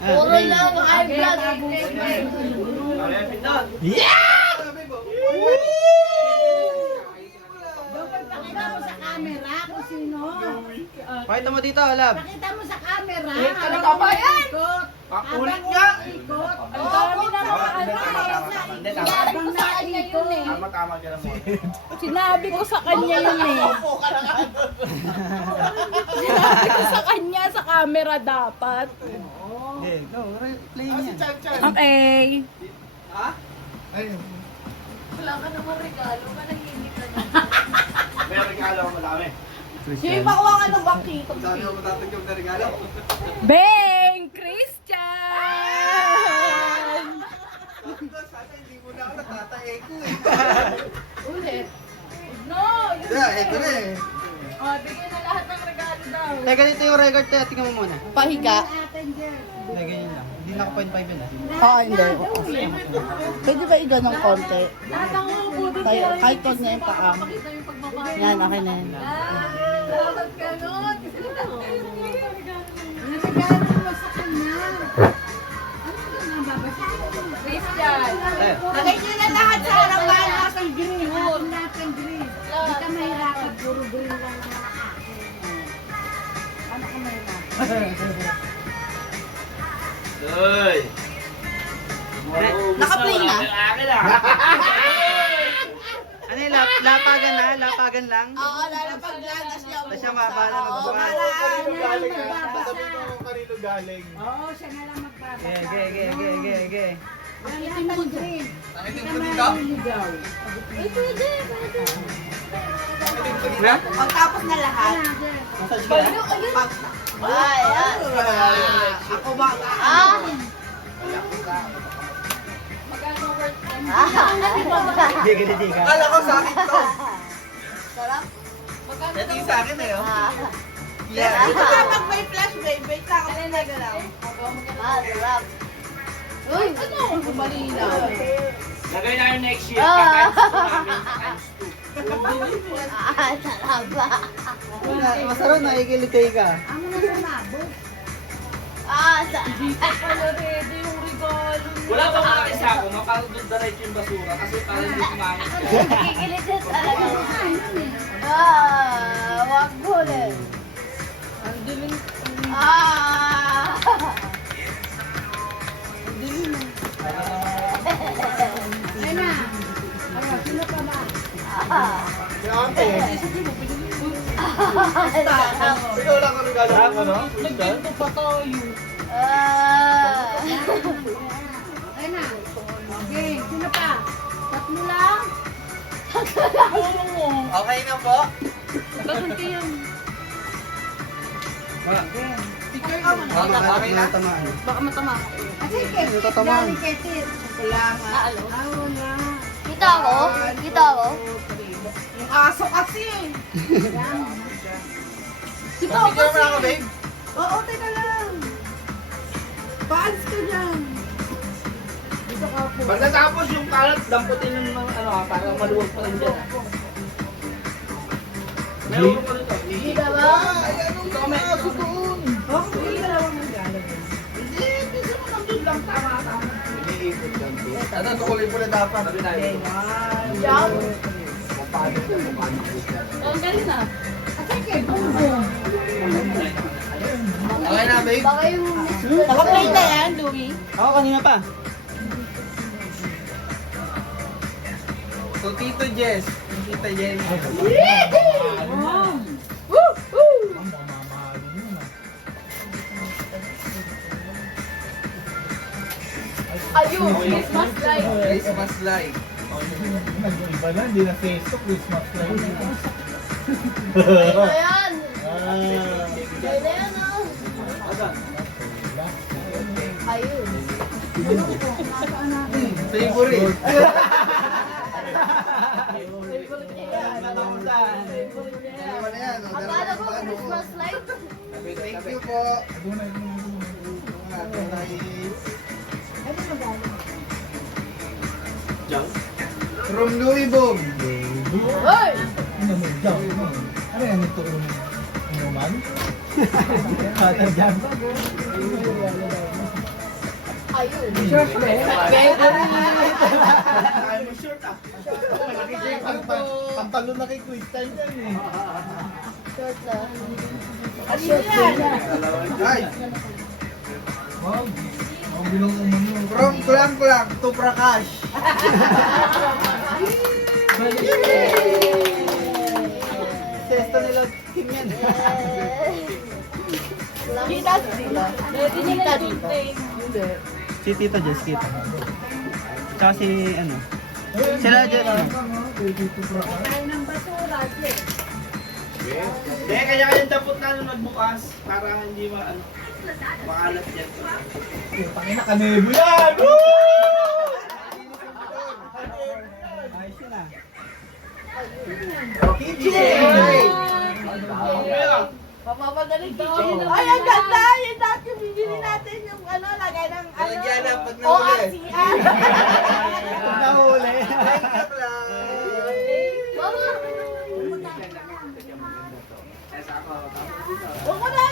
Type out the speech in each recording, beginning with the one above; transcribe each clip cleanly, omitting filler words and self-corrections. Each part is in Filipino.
Puro lang, high blood. Yeah! Pakita mo sa camera kung sino. Pakita mo dito, Lab. Pakita mo sa camera. Ano ka ba yan? Ulit nga. Ikot. Ang dami na mga Habang nakaikot. Tama ka lang mo. Sinabi ko sa kanya yun eh. Sinabi ko sa kanya sa camera dapat. Okay, go. Play niya. Okay. Wala ka namang regalo. Manahimik ka na. May regalo ako madami. Yung iba ko ang ano bakito. Dami ako matatanggap na regalo. Bang! Christian! Sana hindi mo na ako natatae ko eh. Ulit. No! Yun Yeah, ito na eh. Oh, bigyan na lahat ng regalo daw. Eh, ganito yung record tayo. Tingnan mo muna. Pahiga. Hindi, ganyan lang. Hindi naka 0.5 yun ah. Hindi. Pwede ba i-ganong konti? Lahat ang upo doon. Tayo, kahit huwag na yung paa. Pakita yung pagmamahal. Yan, akin na yan. Salamat ka nun. Regalo mo sa kanya. Ano ka na babasahin? Christian! Eh, Lagay niyo na lahat sa harapan. Lahat ng green. Lahat ng green. Hindi ka mahirapan. Puro green lang ang mga akin. Ano ka mahirapan? Uy! Naka-play na? ano yung lapagan na? Lapagan lang? Oo, lalapag lang. Tapos siya mabahala magbukas. Galing ah. Sasabihin mo kung kanino galing. Oo, siya na lang magbabasa. Ge. Lahat ng green. Nakinig Hindi mo ka dito? maliligaw. Ay, pwede. Nakinig mo dito? Pagtapos na lahat. Massage ka na? Ay, Ako ba? Di ka. Akala ko sa akin to. Sarap. Ito yung sa akin eh. Oh. Yeah. Yeah. Kapag may flash, babe, wait lang ako na galaw. Sarap. Uy, ano? Malina. Lagay na yung next year. Sarap ba? Masarap na, ikilitay ka. Amo na sumabog. Sarap. Ready yung regalo. Wala ba mga isa ako? Mapagod diretso yung basura kasi parang hindi kumain. Kikilit na talaga. Ayun eh. Wag huli. Ang dilim. Ayun na. Ano, sino pa ba? Ikaw lang ang regalo ko, no? Nagkinto pa tayo. Ayun na. Okay, sino pa? Tatlo lang? Okay na po? Bakit yan? Wala. Okay na? Tamaan. Baka matama. Kasi Ketit, tatamaan. galing Ketit. Alo? Ah, wala. Kita ako? Kita ako? Yung aso kasi. Kita Picture mo na ako, babe. Oo, teka lang. Paans ka dyan? Dito ka po. Pag natapos yung kalat, damputin ng mga ano ha, parang maluwag pa rin dyan ha. Meron ko pa rin to. Hindi ba ba? Comment ako doon. Oh, hindi ka lang regalo. Hindi, kasi mo nandun lang tama. Iniikot lang to. Ano, tukuloy mo na dapat. Sabi tayo. Yan. Paano ko Ang galing na. Kasi kay Bongbong. Okay na, babe. Baka yung... Naka-play na yan, Louie. Ako kanina pa. So, Tito Jess. Tita Jenny. Ayun, Christmas light. Christmas light. Nag-iba na, hindi na Facebook, Christmas light. Ayun na yan. Ayun na yan, oh. Ayun. Favorite. Iwan na yan. Akala ko Christmas light. Thank you po. From Louis Bog. Hoy! Ano mo, Jaw? Ano yan ito? Inuman? Kata dyan. kayo. Short ba? Kaya mo short ah. Malaki siya yung pantalo na kay quiz time yan eh. Short na. Short ba niya? Ay, Wow. Ang bilang umano. from kulang to Prakash. Sesto nila team yan. Kita sila. Kita dito. Hindi. Si Tito Jess, kita. Tsaka si, ano, sila Jess, ano? Tayo ng basura, Jay. Hindi, kanya-kanyang dapat na nung nagbukas para hindi makalat yan. Pangina kanebo yan! Ayos yun ah. Papapagaling kitchen. Ay, ang ganda! Yung dati yung bibili natin yung ano, lagay ng ano. Lagyan na pag nahuli. ORCR. Pag nahuli. Mama! Huwag mo na!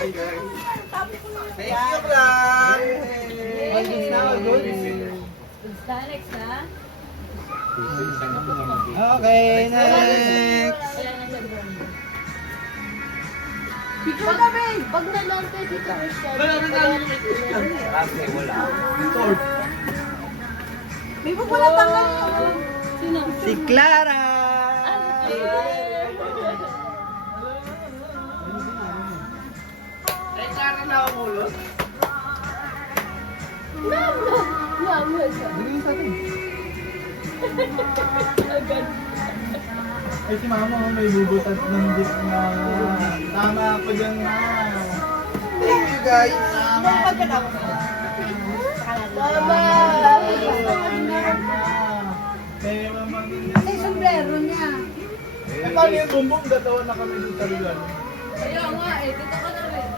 Sabi ko na. Thank you, Clark! All good na, all good. Alex, ha? Okay, next. Picture na, babe! Pag nalante dito, Christian. May pa pala tanggal yun. Sino? Si Clara. Ay, Clara na ako mulot. Mama siya. Bigyan sa atin. Ay si mama may bubutat ng jeep na tama ako dyan na. Thank you, guys. Mama ka na. Mama! Eh mama. Kasi sombrero niya. Eh paano yung bumbong? Datawa na kami dun sa lugar. Kaya nga eh, dito ka na rin.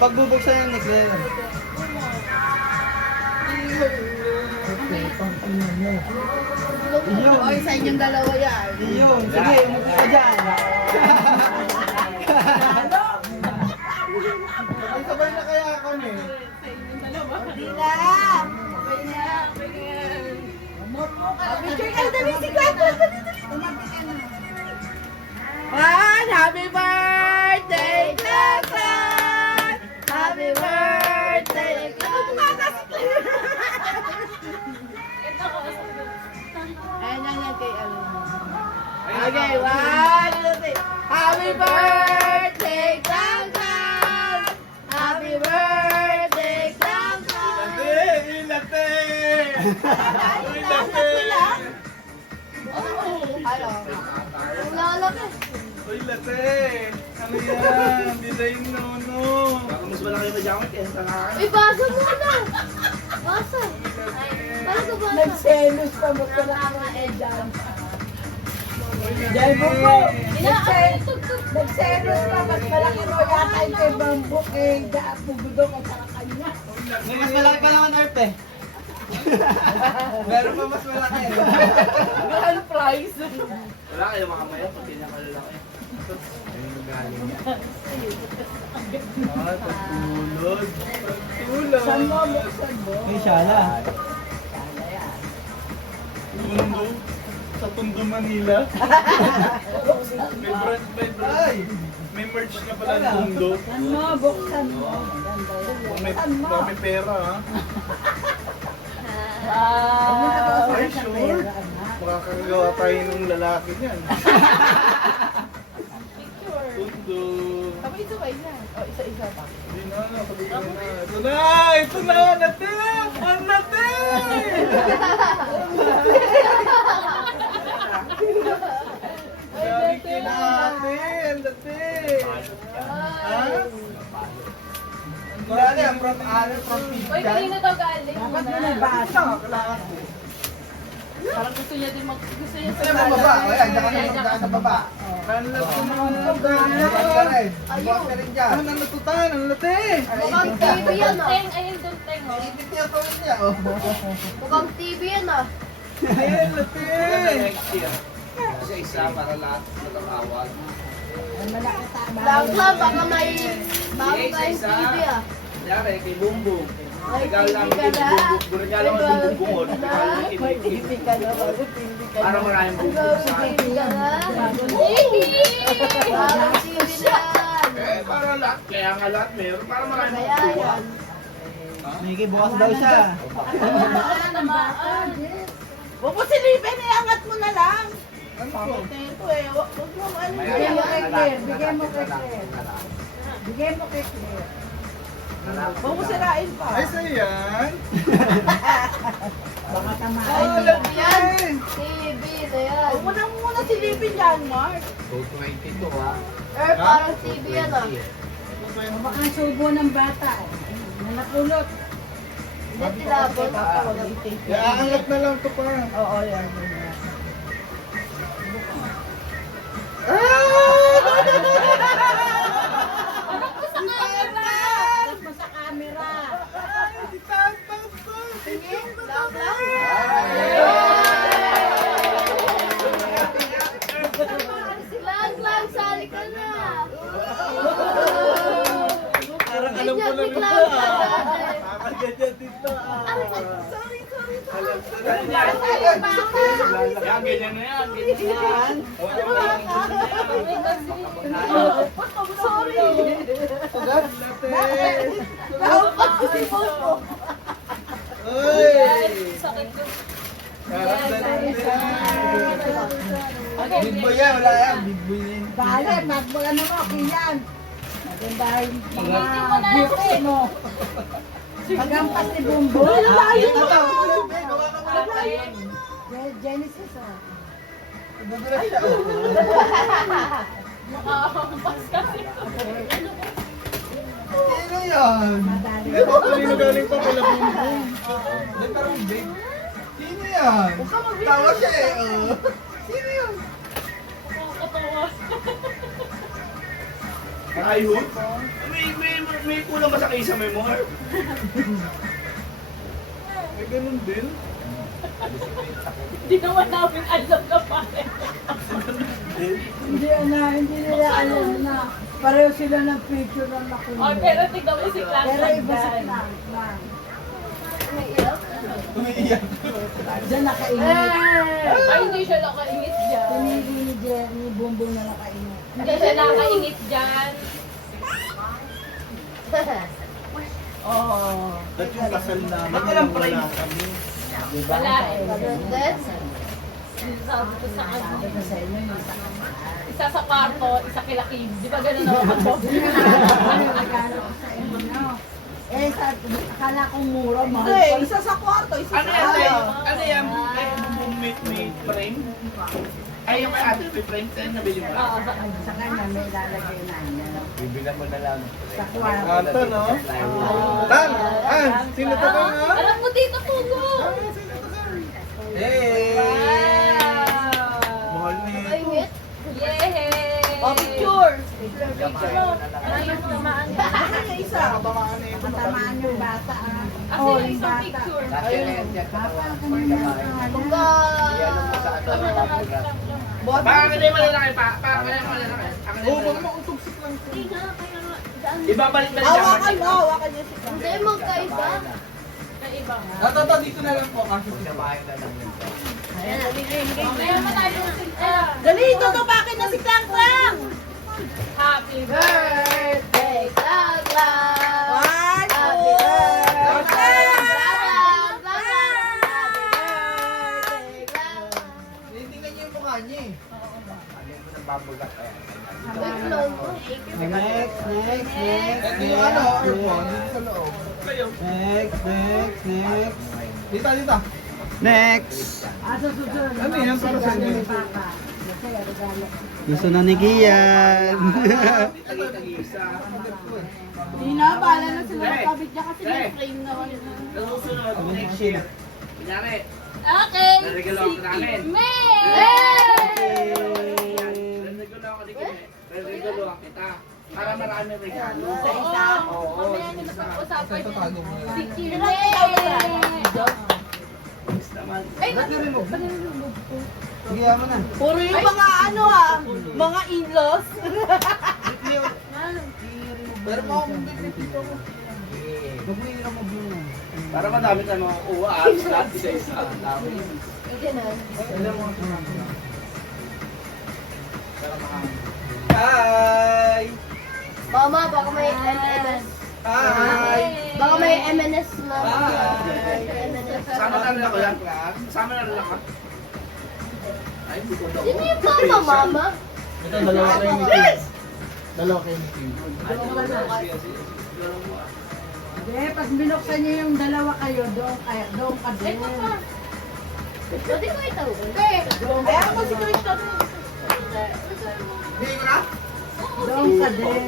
Pagbubuksan yung necklace. Okay, pang ina mo. Iyon. Oy, sa inyong dalawa yan. Iyon. Sige, umupo ka dyan. Ay sabay na kaya kami. Hindi na. Okay na. Picture ka dali si Kwato. One, happy birthday, Clara! Happy birthday, Clara! Ayan yan kay ano. Okay, one, two, three. Happy birthday, Clara! Happy birthday, Clara! Ilate! Ano? Ang lalaki. Uy, late! Ano yan? Design no. Baka mas malaki na jacket eh. Tanga ka. Uy, bago muna! Basa! Talaga basa? Nagselos pa mo ka na mga Edan. Dahil mo po, nagselos pa, mas malaki mo yata yung kay Bambok eh, daan pugudok at saka kanya. May mas malaki pa naman, Arp eh. Meron pa mas malaki. Grand prize! Wala kayo makamaya pag kinakalalaki. Ah, pagtulog. Pagtulog. Saan mo, buksan mo? May shala. Tundo. Sa Tondo, Manila. May brand, Ay! May merch na pala ng Tondo. Saan mo, buksan mo? Ganda yan. May, Buksan mo. may pera ha. Wow! Ay, sure. Makakagawa tayo ng lalaki niyan. Tondo. Sabay-sabay na. O, isa-isa pa. Hindi na, sabi ko na. Ito na! Ito na! Natin! Ang natin! Dami natin! Natin! Ha? Wala na yan, from Uy, kanina daw galing. Dapat mo na basa. Parang gusto niya din gusto niya Ano yung baba? O yan, dyan ka na sa baba. Kanlas ko naman ang Bukas ka rin. Bukas ka rin dyan. Ang natutan! Ang natin! Mukhang TV yan ah. Ayun, dunteng oh. Ipit niya to rin niya. Oh. Mukhang TV yan ah. Ayan, natin! Next year. Kasi isa para lahat matatawag. Malaki tama. Lang lang, baka may TV ah. Yari, kay Bumbong. Ay, Regalo namin hindi kay ka na. Bumbong. Regalo namin kay Bumbong. Regalo namin kay Hindi ka na, bago hindi ka Para na. maraming Bumbong sa akin. Hindi ka na. Bagong TV na. Eh, para lahat. Kaya nga lahat meron. Para maraming Kaya Bumbong. yan. Miki, bukas daw siya. Huwag mo silipin, iangat mo na lang. Bakit na ito eh? Huwag mo ano. Bigyan mo kay Claire. Bigyan mo kay Claire. Bigyan mo kay Claire. Huwag mo sirain pa. Ay, sa'yo yan. Baka tamaan. Ay, TV yan. TV na yan. Huwag mo na muna silipin yan, Mark. 222 ha. Eh, parang TV yan ah. Baka ang subo ng bata. Na nakulot. Hindi tinapon. Iaangat na lang to pa. Oo, yan. Tapos mo sa camera. Tingin, lang lang. Lang lang, sali ka na. Parang alam ko lang ito Ganyan dito Yan, ganyan na yan. Ganyan na yan. Sorry. Nahupak ko si Bobo. Big boy yan, wala yan. Big boy yan. Bale, magmula na mo. Kiyan. Maganda yung mga beauty mo. Magampas ni Bumbo. Genesis ah. Sino yan? Madali. Ito, kanino galing pa kila Bumbong. Ba't parang big? Sino yan? Tawa siya eh. Sino yan? Ayun. May kulang ba sa kayo sa memoir? May ganun din. Hindi naman namin alam na pare. Hindi nila alam na pareho sila ng picture ng Oh, nakulot. pero tignan mo si Clark. Pero iba si nandyan. Clark lang. Umiiyak. Diyan nakainit. Ay, hindi siya nakaingit dyan. Pinili ni Jenny Bumbong na nakainit. Hindi siya nakaingit dyan. Oo. Ba't yung kasal namin? Ba't walang prime? wala kami? Wala eh. Pagdates. Sabi ko sa kanya. Sabi ko sa inyo yung isa. Isa sa kwarto, isa kila Kim. Di ba ganun ako ako? Ano yung regalo ko sa inyo? Eh, akala kong mura, mahal Hindi, pa. isa sa kwarto, isa Ano sa yan? ano. Ano yan? May frame? Ay, yung kay ate, may frame. Tayo nabili mo. Oo, sa Sa kanya may lalagay na niya. Bibilan mo na lang. Sa kwarto. Kanto, no? Tan! An! Sino to ka nga? Alam mo dito, Pugo! Hey! Mahal ni... Ay, Yay! oh, picture. Ano yung tamaan niya? Ano yung isa? Matamaan yung bata ah. Kasi Oh, yung yung isang bata. picture. Papa, kanina ang Kumbaga, Baka ka na yung malalaki pa. Baka ka na yung malalaki. Ako na Oo, yung baka malalaki. mautugsik lang to. Ibabalik-balik hawakan mo, hawakan niya si Cam. Hindi, magkaiba. Na iba nga. Tato, dito na lang po kasi. Kaya matalo na sila. Dali, tutupakin na si Clang Clang! Happy birthday! Birthday, Clang Clang! One, Happy two, birthday, three. Clang Clang! Happy birthday, Clang Clang! Tinitingnan niyo yung mukha niya eh. Next. Ito yung ano, earphone. Dito sa loob. Next. Dito. Next. Ah, sa susunod. Ano yan? Para sa inyo? Ni Papa. Kasi regalo. Gusto na ni Kian. Tagi-tagi-isa. Hindi na, bahala na sila magkabit niya kasi may frame na ano. Nasusunod, next year. Kunyari, Okay! Naregalo ako namin. May! regalo ako ni Kine. Regalo ako kita. Para marami regalo. Sa Oo. Mamaya nila pag-usapan Ito tago mo na. Si Kirene! Naman. Ay, Ba't na-remove? Sige, mo na. Puro yung mga ano mga in-laws. Pero mo akong dito ko. Mag-uwiram mo blue na. Para madami tayo mga uwa, alis lahat, isa-isa. Ang dami. Hindi na. Hi! Mama, baka may MNS. Hi! Baka may MNS na. Hi! MNS. Sama na rin ako yan. Sama na rin ako. Ay, hindi ko daw. Sino yung mama, mama? Ito, dalawa kayo ni Kim. Dalawa kayo ni Kim. Hindi, pag binuksan niyo yung dalawa kayo, doon ka din. Pwede ko ito. Kaya ako si Christian. Hindi ko na? Doon ka din.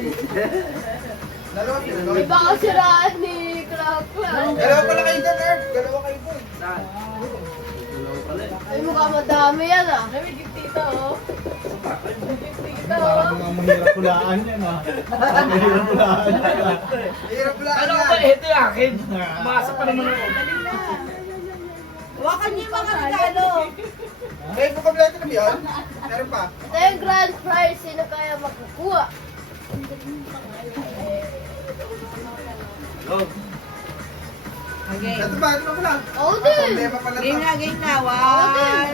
Dalawa sila. Iba ka siraan ni Clark. Dalawa pala kayo doon, Earth. Dalawa kayo doon. Saan? Dalawa pala eh. Ay, mukha madami yan ah. Ay, may gift tita, oh. May gift tita, Parang oh. mga mahirap pulaan yan ah. Mahirap pulaan yan ah. Mahirap lang Ano yan. ba? Ito yung akin. Masa pa naman ako. Huwakan niyo yung mga regalo. May kompleto na ba yun? Meron pa? Ito yung grand prize. Sino kaya makukuha? Go. Okay. Ito ba? Ito ba pala? Ako din. Problema pala Game to. na, game na. Ako din.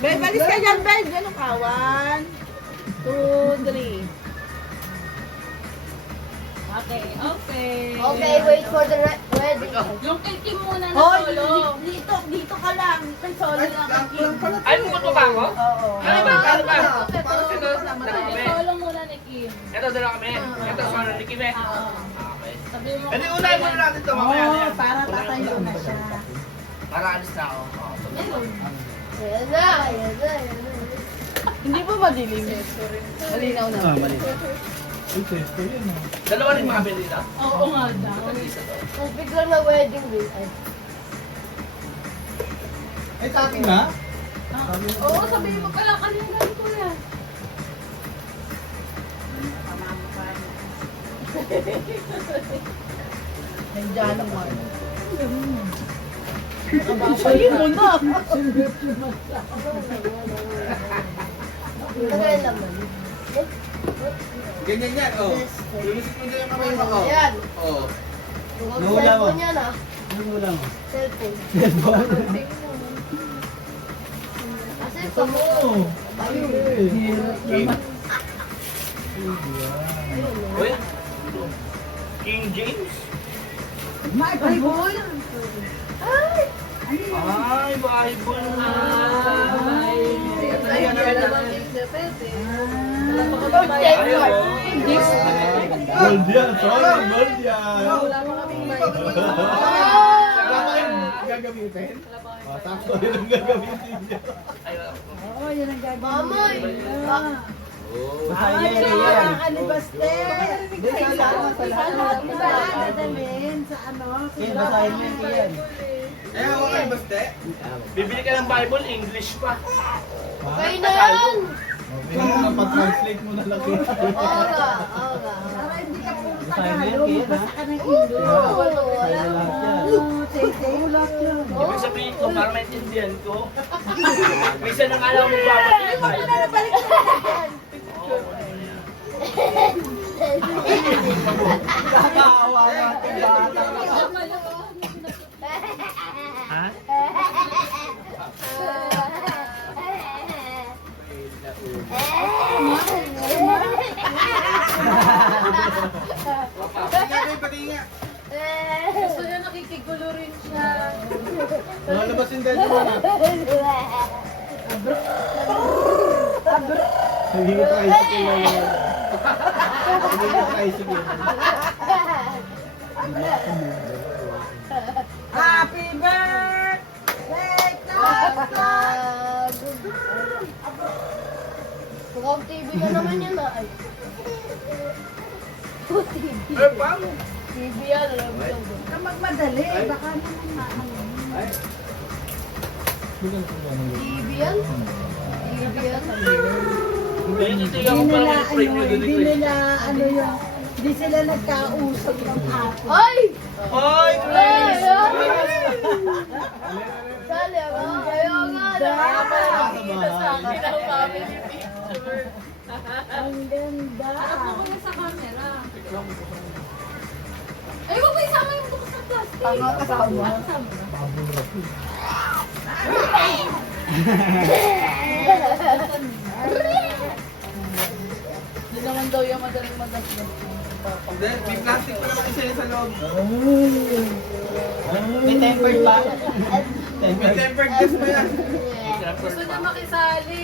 Ben, balis ka dyan, Ben. Ganun ka. 1, 2, 3. Okay, okay. Okay, wait for the wedding. Yung kay Kim muna na Hoy, solo. dito ka lang. Kay solo Ay, lang. lang pala. Ay, pumunto ba ako? Oo. Ano ba? Ano ba? Parang sila. Kay solo muna ni Kim. Ito, dala kami. Ito, sana ni Kim eh. Okay. Sabi mo. Hindi, unahin muna natin ito. Mamaya na Oo, yan. para tatayo na siya. Para alis na ako. Ayun. Ayan na, ayan na, ayan na. Hindi pa madilim? Malinaw na. Ah, mali. Uy, pwesto yun ah. Dalawa rin mga dito. Oo nga daw. Isa to. Kung biglang na wedding day. Ay. Ay, tatin na? Oo, sabihin mo pala kanina ko yan. Nandiyan naman. Sabihin mo na. Tagal naman. Ganyan yan, oh. Lulusot mo na yung kamay mo, oh. Ayan. Oh. Huwag Nawala cellphone mo. yan ah. Ano mo lang? Cellphone. Cellphone? Kasi Ito pag... mo. Ayun. Uy. King James? May Bible? Ay! Ay, Bible na. Gold yan, sorry, gold yan. Ah! Wala pa kayong gagamitin? Oh, sakto rin ang gagamitin niya. Oo, yun ang gagawin. Mamoy! Basahin Ay, niya yan yan. ang alibaste. Hindi, sa lahat, sa lahat. Dadalhin sa ano. Yan, basahin mo yan, Kian. Eh, ako kayo, baste. Bibili ka ng Bible, English pa. Okay na yan! Pag-translate mo na lang yun. Oo nga, oo nga. Para hindi ka puro Basahin mo yan, Tagalog, Kian, ha? basta ka ng English. Oo, Basahin wala. mo lahat yan. Oo, Tay-tay, lahat yan. Ibig sabihin ko, para maintindihan ko. Minsan ang alam mo babalik. Nakakaawa natin bata. Ha? Patingin, patingin. Gusto niya nakikigulo rin siya. Lalabas yung dead mo na. Hindi ko tricycle na yun. Hindi ko tricycle na Happy birthday, Tata! Mukhang TV na naman yan ah. Ay. TV. Eh, paano? TV yan, alam mo yun. Huwag kang magmadali, baka naman maano. TV yan? TV yan? Hindi, titigan ko pala yung frame nyo Hindi dito. nila, ano yung, hindi sila nagkausap ng ato. Ay! Ay, Ay! Grace! Sali ako. Kayo nga na. Nakikita sa akin ang family picture. Ang ganda. Ako ko sa camera. Ay, wag mo isama yung bukas na Tanga kasama. Hindi naman daw yung madaling magasgas. Hindi, may plastic pa naman isa yun sa loob. May tempered pa. May tempered glass pa yan. Gusto niya makisali.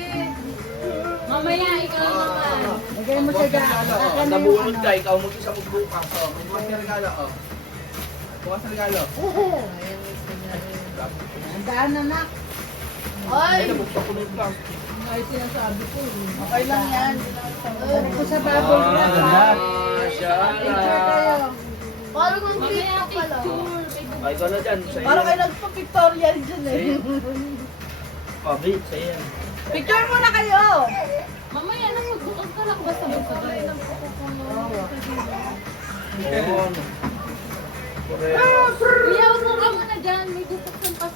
Mamaya, ikaw naman. Lagay mo sa gano'n. Nabunod ka, ikaw mo sa magbukas. May bukas na regalo. Bukas na regalo. Ang daan na nak. Ay! Ay, nabuksan ko na yung plastic. Ay, sinasabi ko. Okay lang yan. Lagay ko sa bubble wrap. ganda. Picture kayo. Parang ang cute Mamaya, ka pala. picture. Ay, ikaw na dyan. Sa'yo Parang yan. kayo nagpa-pictorial dyan eh. Oh, babe, sa'yo yan. Picture muna kayo! Mamaya nang magbukas ka lang. Basta magsabay lang po Oo. Kuya, huwag mo ka muna dyan. May bubuksan pa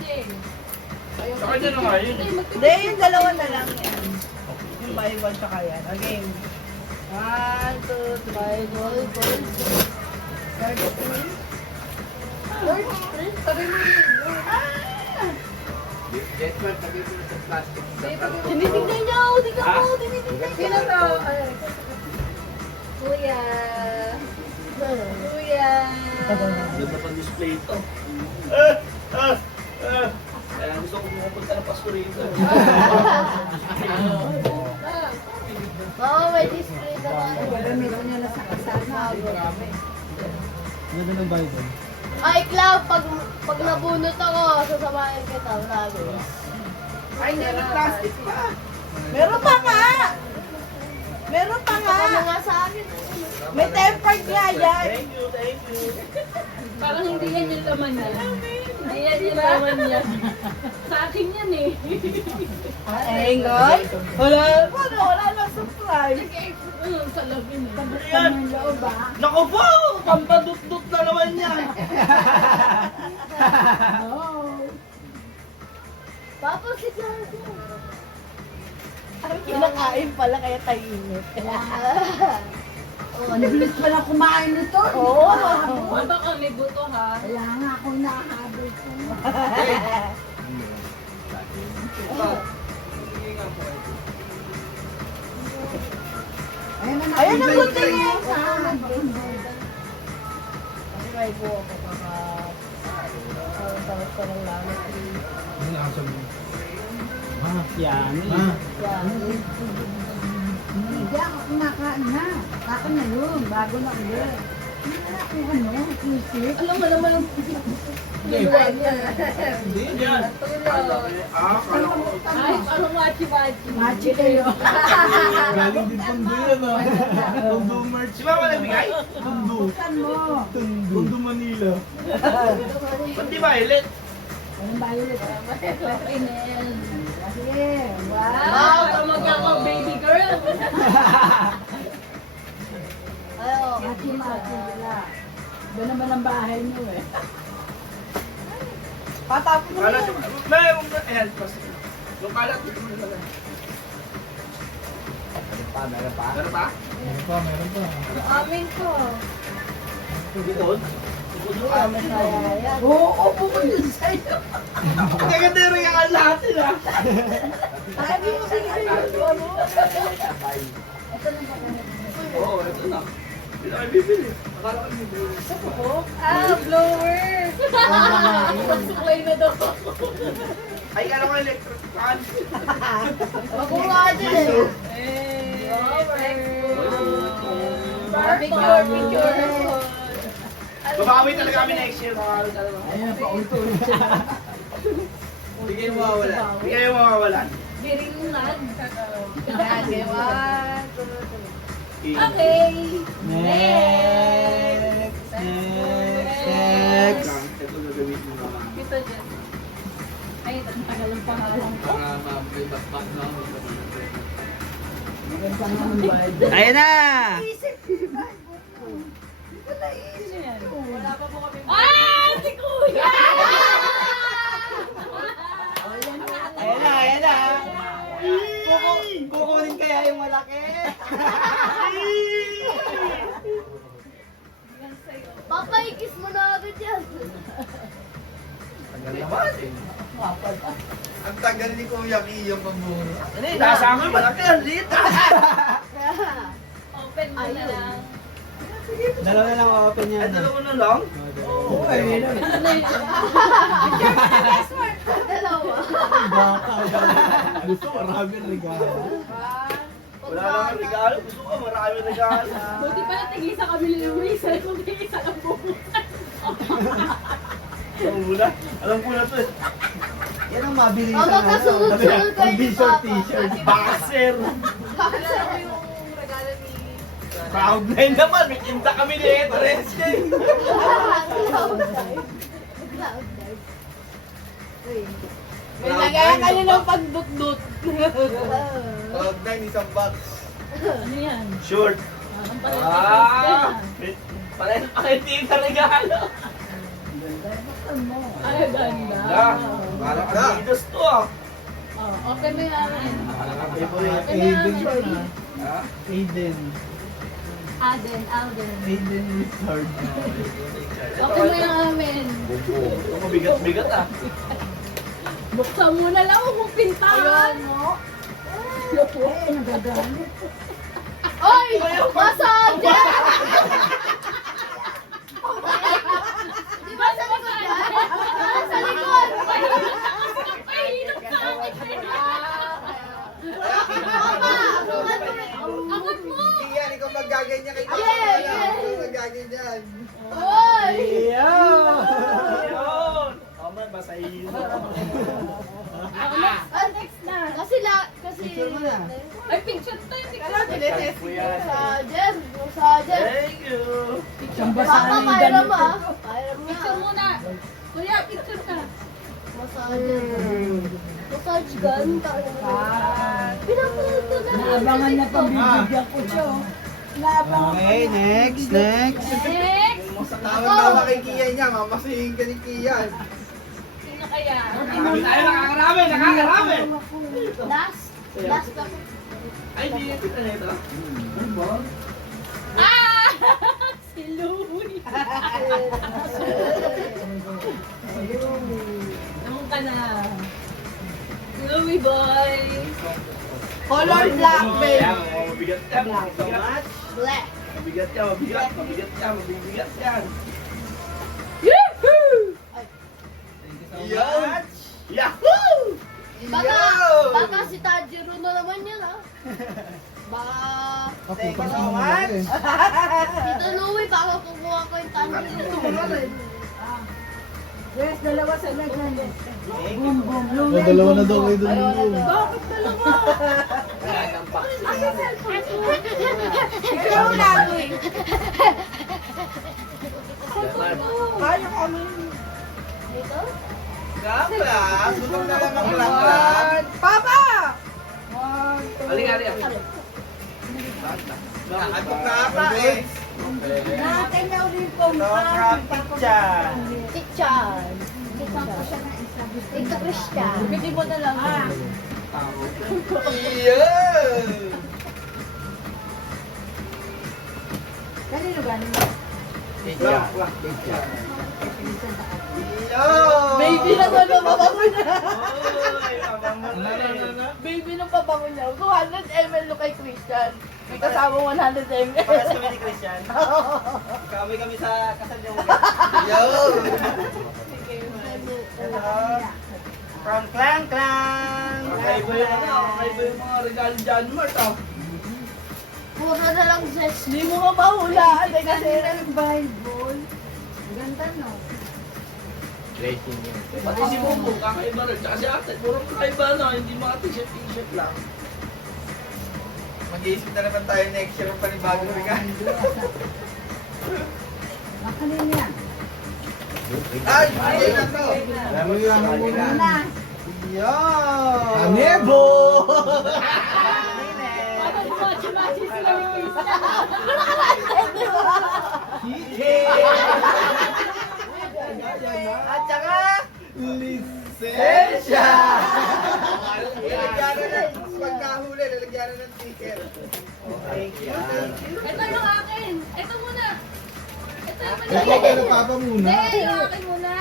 siya eh. Sa kanya na nga yun. Hindi, yung dalawa na lang yan. Yung buy one tsaka yan. Okay. 1, 2, 3, 33. Sabi mo rin. Jetman, tabi ko na sa plastic. Tinitignan niyo! Tingnan mo! Tinitignan niyo! Sino to? Kuya. Kuya. Ganda pa display ito. Kaya gusto ko pumunta ng Pasko rito. Oo, may display naman. Gamitin niya na sa kasama. Ganda ng Bible. Ay, Cloud, pag nabunot ako, sasamahin kita. Promise. Ay, hindi na plastic pa. Meron pa nga! Meron pa nga! Ano nga sa akin? May tempered nga yan! Thank you, thank you. Parang hindi yan yung laman niya. Hindi yan yung laman niya. Sa akin yan eh. Engon? Wala. Ano? Wala lang surprise. Sa labin eh. Yan. Ang loob ah. Naku po! Pampadut-dut na naman yan. Papasit lang ko. Ang kinakain pala kaya tahimik. Ang bilis pala kumain nito. Oo. O baka may buto ha. Kaya nga ako nakahabol ko. Ayan ang gunting niya. Sa May buo ko mga tawag ko ng lamit. Yan. Yan. Hindi ako kumakain na. Akin na yun. Bago na ulit. Hindi na ako isip. Alam mo naman ang Hindi yan. Kala ko. Ay, parang machi-machi. Machi kayo. Galing din Tondo yan ah. Tondo merch. Si Mama nagbigay? Tondo. Buksan mo. Tondo Manila. Ba't di ba, Elet? Anong bayo ulit? Sige. Wow, kamagka kang baby girl. Ayo. Machi-machi nila. Doon naman ang bahay niyo eh. Patapon mo Kalat. yun. Meron na. Ayan, pas. Yung kalat. Dito mo naman. Meron pa? Meron pa. Amin ko. Bukod? Bukod yung amin. Oo, pumunta sa'yo. Kaganda yung regal natin ah. Sabi mo sige yung ano. Oo, ito na. Hindi na kayo bibili. Akala ko bibili. Ah, blower. Pagsuklay na daw. Ay, kala ko electric fan. Makuha din eh. Picture, picture. Babawi talaga kami next year. Babawi talaga. Ayan, paulit-ulit siya. Hindi kayo mawawalan. Hindi kayo mawawalan. Birinlan. Okay, 1, 2, 3. Okay. Next. Next. Ito gagawin mo naman. Ito dyan. Ay, ang tagal ng pangalan ko. Para may batbat na ako. Maganda nga ng bahay. Ayan na! Ah, si Kuya! Ayan na, ayan na! Kukunin kaya yung malaki? Papaikis mo na agad yan. Ang tagal ni Kuya Kiyong pamburo. Hindi, nasa akin, malaki ang lit. Open mo na lang. Dalawa na lang open yan. Ay, dalawa na lang? Oo, ayun na. Dalawa. Baka. Gusto maraming regalo. Wala lang ang regalo. Gusto ko maraming regalo. Buti pala tigisa kami ni Luisa kung tigisa ka bumukas. Alam ko na to eh. Yan ang mabilisan. Ang magkasunod-sunod kayo ni Visual Papa. t-shirt. Boxer. Alam mo yung regalo ni... Proud na yun naman. May kinta kami ni Edres. Cloud dive. Cloud dive. Uy. May lagay kayo ng pagdutdut. Cloud9, isang box. Ano yan? Short. Ang pala Pareho pa kayo tita regalo. Ay, ganda. Parang Adidas to ah. Oh, open mo yung amin. Favorite. Aiden yun ah. Ha? Aiden. Alden. Aiden Richard. Open mo yung amin. Ito mabigat-bigat ah. Buksan mo na lang, huwag mong pintahan. Oy! Massage! Di ba sa likod yan? Sa likod! Ay, hirap ka. Mama! Angat mo. Iyan, ikaw magaganyan kay Kuya. Yeah, Ikaw yeah. magaganyan. Oy! Ayun. Tama, basahin. Next na. Kasi Picture mo na. Ay, picture tayo. Kailangan tinetest ko massager. Thank you. Papa, mayroon mo ah. Mayroon mo Picture ah. muna. Kuya, picture ka. Massager. Massage gun. Pinapanood ko na. Naabangan na pambibigyan ko siya. Naabangan Okay, next. Next. Tama-tama kay Kian niya, mamasihin ka ni Kian. Sino kaya? Kami tayo nakakarami, nakakarami. Last ako. Ay, di yung kita na ito. Ano ba? Ah! Si Louie. Naman ka na. Louie boy. Color black, babe. Mabigat yan, mabigat. Black. Mabigat yan, mabigat yan. Yahoo! Yan! Yahoo! Baka si Tajiro na naman yan ah. Baka Okay, kasi mo na rin. Tito Louie, baka kukuha ko yung Tajiro. Yes, dalawa sa lagyan. Boom, boom. Lumen, Dalawa na boom, daw kayo boom. doon. Bakit dalawa? Asa cellphone ko? Ikaw lagi. Kaya kami. Dito? Gabla! Sunod na lang ang langlan. Papa! Halika, halika. Nakatok na ata eh. Natin daw rin po. Teacher. Tito Christian. Pwede mo na lang. Iyan! Kanino galing? Iyan! Baby na ba pabango niya? Oy, abang mo na eh. Baby na pabango niya. 200 ml no kay Christian. May kasama 100 ml. Paras kami ni Christian. Kami sa kasal niyo. Iyan! From Clang Clang! Kakaiba yung ano, kakaiba yung mga regalo dyan, Mart ah. Pura na lang sis. Hindi mo nga mahulaan eh kasi Bible. Ganda no? Pati si Bubo, kakaiba rin. Tsaka si ate, puro kakaiba na, hindi mga t-shirt lang. Mag-iisip na naman tayo next year ng panibagong regalo. Makalin yan. Ay! Iyan na to! Yaman mo Una. Iyan! Anebo! Bakit machi-machi sila ni Christian? At saka, Lisensya! lalagyan na ng pag nahuli, lalagyan na ng sticker. Thank you. Ito yung akin. Ito muna. Ito yung Ito muna. pero papa muna. Hindi, yung akin muna.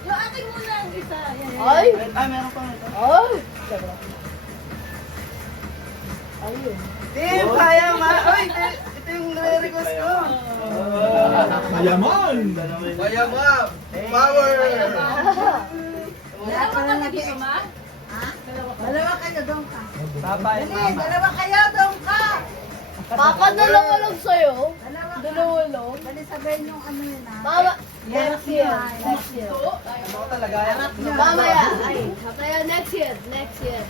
Yung akin muna ang isa. Ay! Ay, meron pa ito. Ay! Ayun. Team, kaya ma. Ay, ito yung nare-request ko. Mayaman! Mayaman! Power! Wala pa lang lagi. Dalawa kayo, doon ka. Papa and Dali, mama. dalawa kayo, doon ka. Papa, dalawa lang sa'yo. Dalawa ka. Dalawa lang. Dali sabihin yung ano yun, ha? Mama, Yarap next niyo, year. ha? Next year. Ako talaga. Mamaya. Ay, mamaya next year. Next year.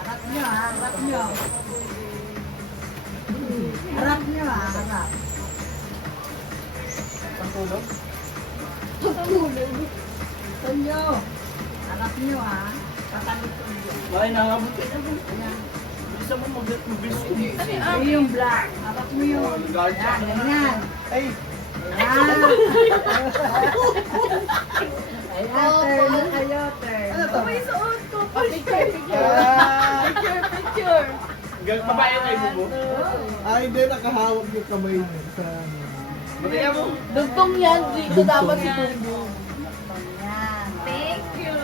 Harap nyo, ha? Harap nyo. Harap nyo, ha? Harap. Pantulog? Tutulog. Tunyo. Harap nyo, ha? Tatalitong nyo. Ay, nakabot ka na. Bisa mo mag-bis ko. Ay, yung black. Harap mo yun. Yan, ganyan. Ay, Ayan. Ayan, turn kayo, turn. ano to? May suot ko. Picture, picture. Ah, Picture, picture. Babae kayo mo. Ay, hindi, nakahawak yung kamay niya sa ano. Mataya mo. Dugtong yan. Dito dapat itulog. Yan. Thank you.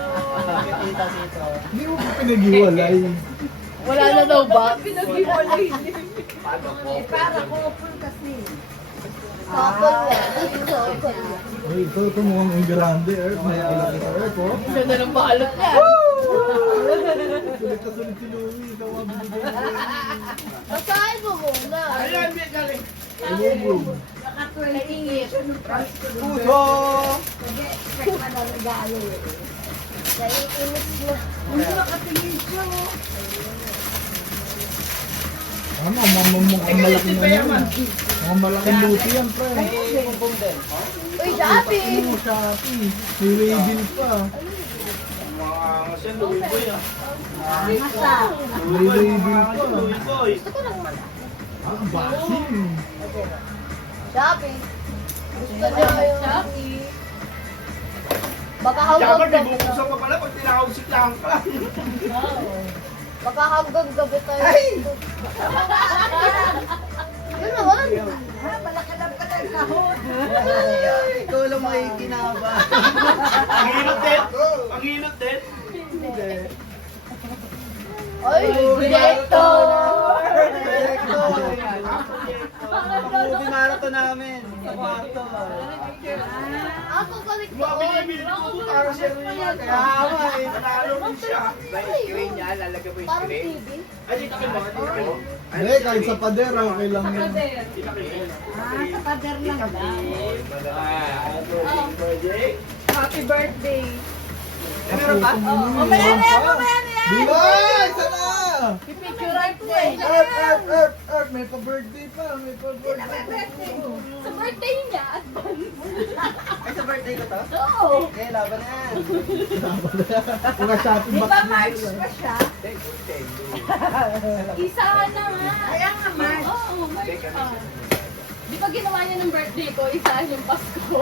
Tita dito. Hindi mo pa pinag-iwalay. Wala na daw ba? Pinag-iwalay. Para couple kasi. Couple yan. Couple yan. Ay, ito mukhang ang grande, Earth. May ilaki sa Earth, oh. Ang ganda ng balot niya. Sulit na sulit si Louie. Ikaw ang bibigyan mo. Basahin mo muna. Ayan, may galing. Ilubog. Kaingit. Puso! Sige, check na na regalo. Naiinis mo. Hindi makatingin siya. Ano, mukhang malaking ano yan. Mukhang malaking luti yan, pre. May bumbong din. Uy, Shopee! Oo, Shopee. May Raven pa. Mga kasi Louis Boy ah. Masa. May Raven pa. Louis Boy. Gusto ko lang man. Ah, bashing. Shopee. Gusto niya yung Shopee. Baka Dapat hanggang may gabi na. bubuksan pa pala pag tinakawag si Klangka. Baka hanggang gabi tayo. Ay! Yun naman. Ah, malaki-lap ka ng kahon. Ikaw lang makikinaba. Ang hilot din. Ang hilot din. Ay, director! Movie marathon namin. Sa kwarto. Ako balik Mga doon. binibili ko po para siya rin yan. Kaya nga eh. Panalo rin siya. Parang TV. Ay, dito kayo ba? Dito kayo. Hindi, kahit sa pader, okay lang yun. Dito kayo. Ah, sa pader lang ba? Happy birthday. Meron pa? Mamaya na yan, mamaya na yan. Bilay! Sana! Pipicturean ko eh. Earth, may pa-birthday pa. May pa-birthday. Sa birthday niya. Ay, sa birthday ko to? Oo. Okay, laban na yan. Mga shopping Di box ba nila. March pa siya? Isa na nga. Kaya nga March. Oo, March pa. Di ba ginawa niya ng birthday ko, isa yung Pasko.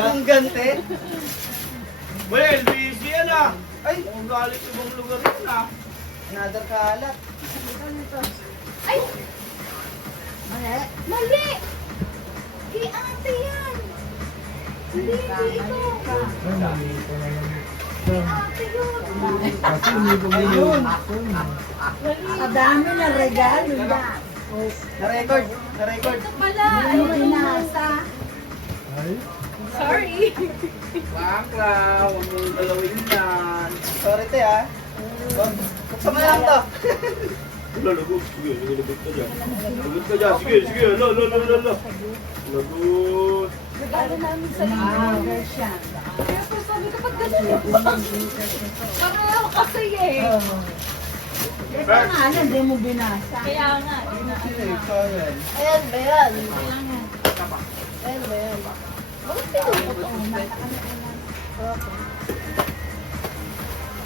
Ang gante. Well, busy yan ah. Ay, ang galit ibang lugar yun ah. Another kalat. Ay, Mali. mali! Kay ate yan. Hindi ito. Ay, mali ko na lang. Ate yun. Kasi hindi ko yun. Kadami na regalo na. Na-record. Na-record. Ito pala. Ano binasa? Ay, Sorry. Bakla, huwag mo dalawin yan. Sorry te ah. Buksan mo na lang to. Lagot. Sige, lagot ka dyan. Lagot ka dyan. Sige, sige. Lagot. Regalo namin sa Ah, version. Kaya po sabi ko, pag ganun pareho kasi eh. Ito nga, ano, hindi mo binasa. Kaya nga. Sorry. Ayan ba yan? Ayan ba yan? Bakit pinupot ang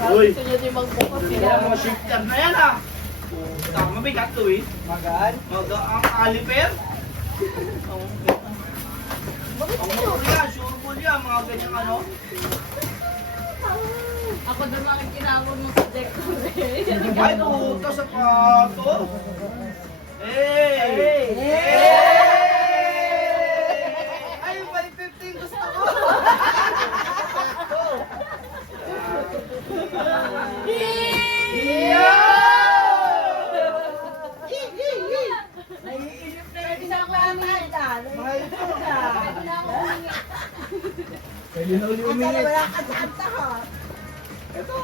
Uy. Gusto niya din magbukas Kaya mga shifter na yan ah. Tama, mabigat to eh. Magaan. Ang caliper. Bakit Ang pinupot? motor yan, sure ball yan, mga ganyang ano. Ako na mga kinawag mo sa decor eh. Ay, puta sapatos. Hey! Ay, may 15 gusto ko. Pwede na uli umingit. Ito.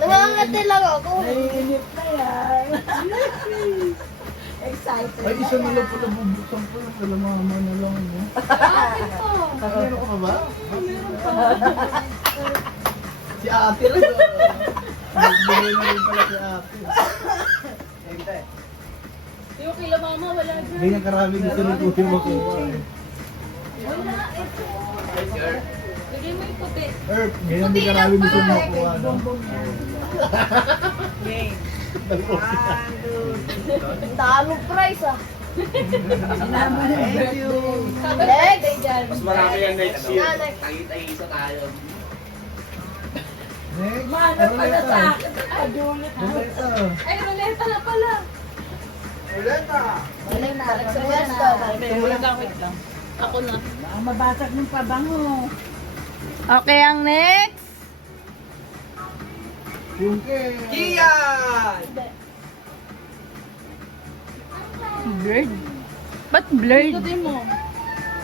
Nangangati lang ako. Naiinip na yan. Excited. Ay, isa na lang pala bubuksan ko yung kalamama na lang. No? Meron ka ba? Si ate lang. Nagbigay na rin pala si ate. Yung kila mama, wala dyan. Ganyan karami gusto ni Kuya makuha. Wala, ito. Lagay mo yung puti. Earth, ganyan din karami gusto ni makuha. No? Ang daming price ah. Thank you. Sabi Next. birthday dyan. Mas marami yan next year. Next. Tagi-tagi tayo. Next, Mana pala sa akin. Padulit ha. Ruleta. Ay, ruleta na pala. Balik sa pwesto. Wait lang. Ako na. Baka mabasag ng pabango. Okay, ang next. Yung kay... Kian! Blurred. Ba't blurred? Ikutin mo.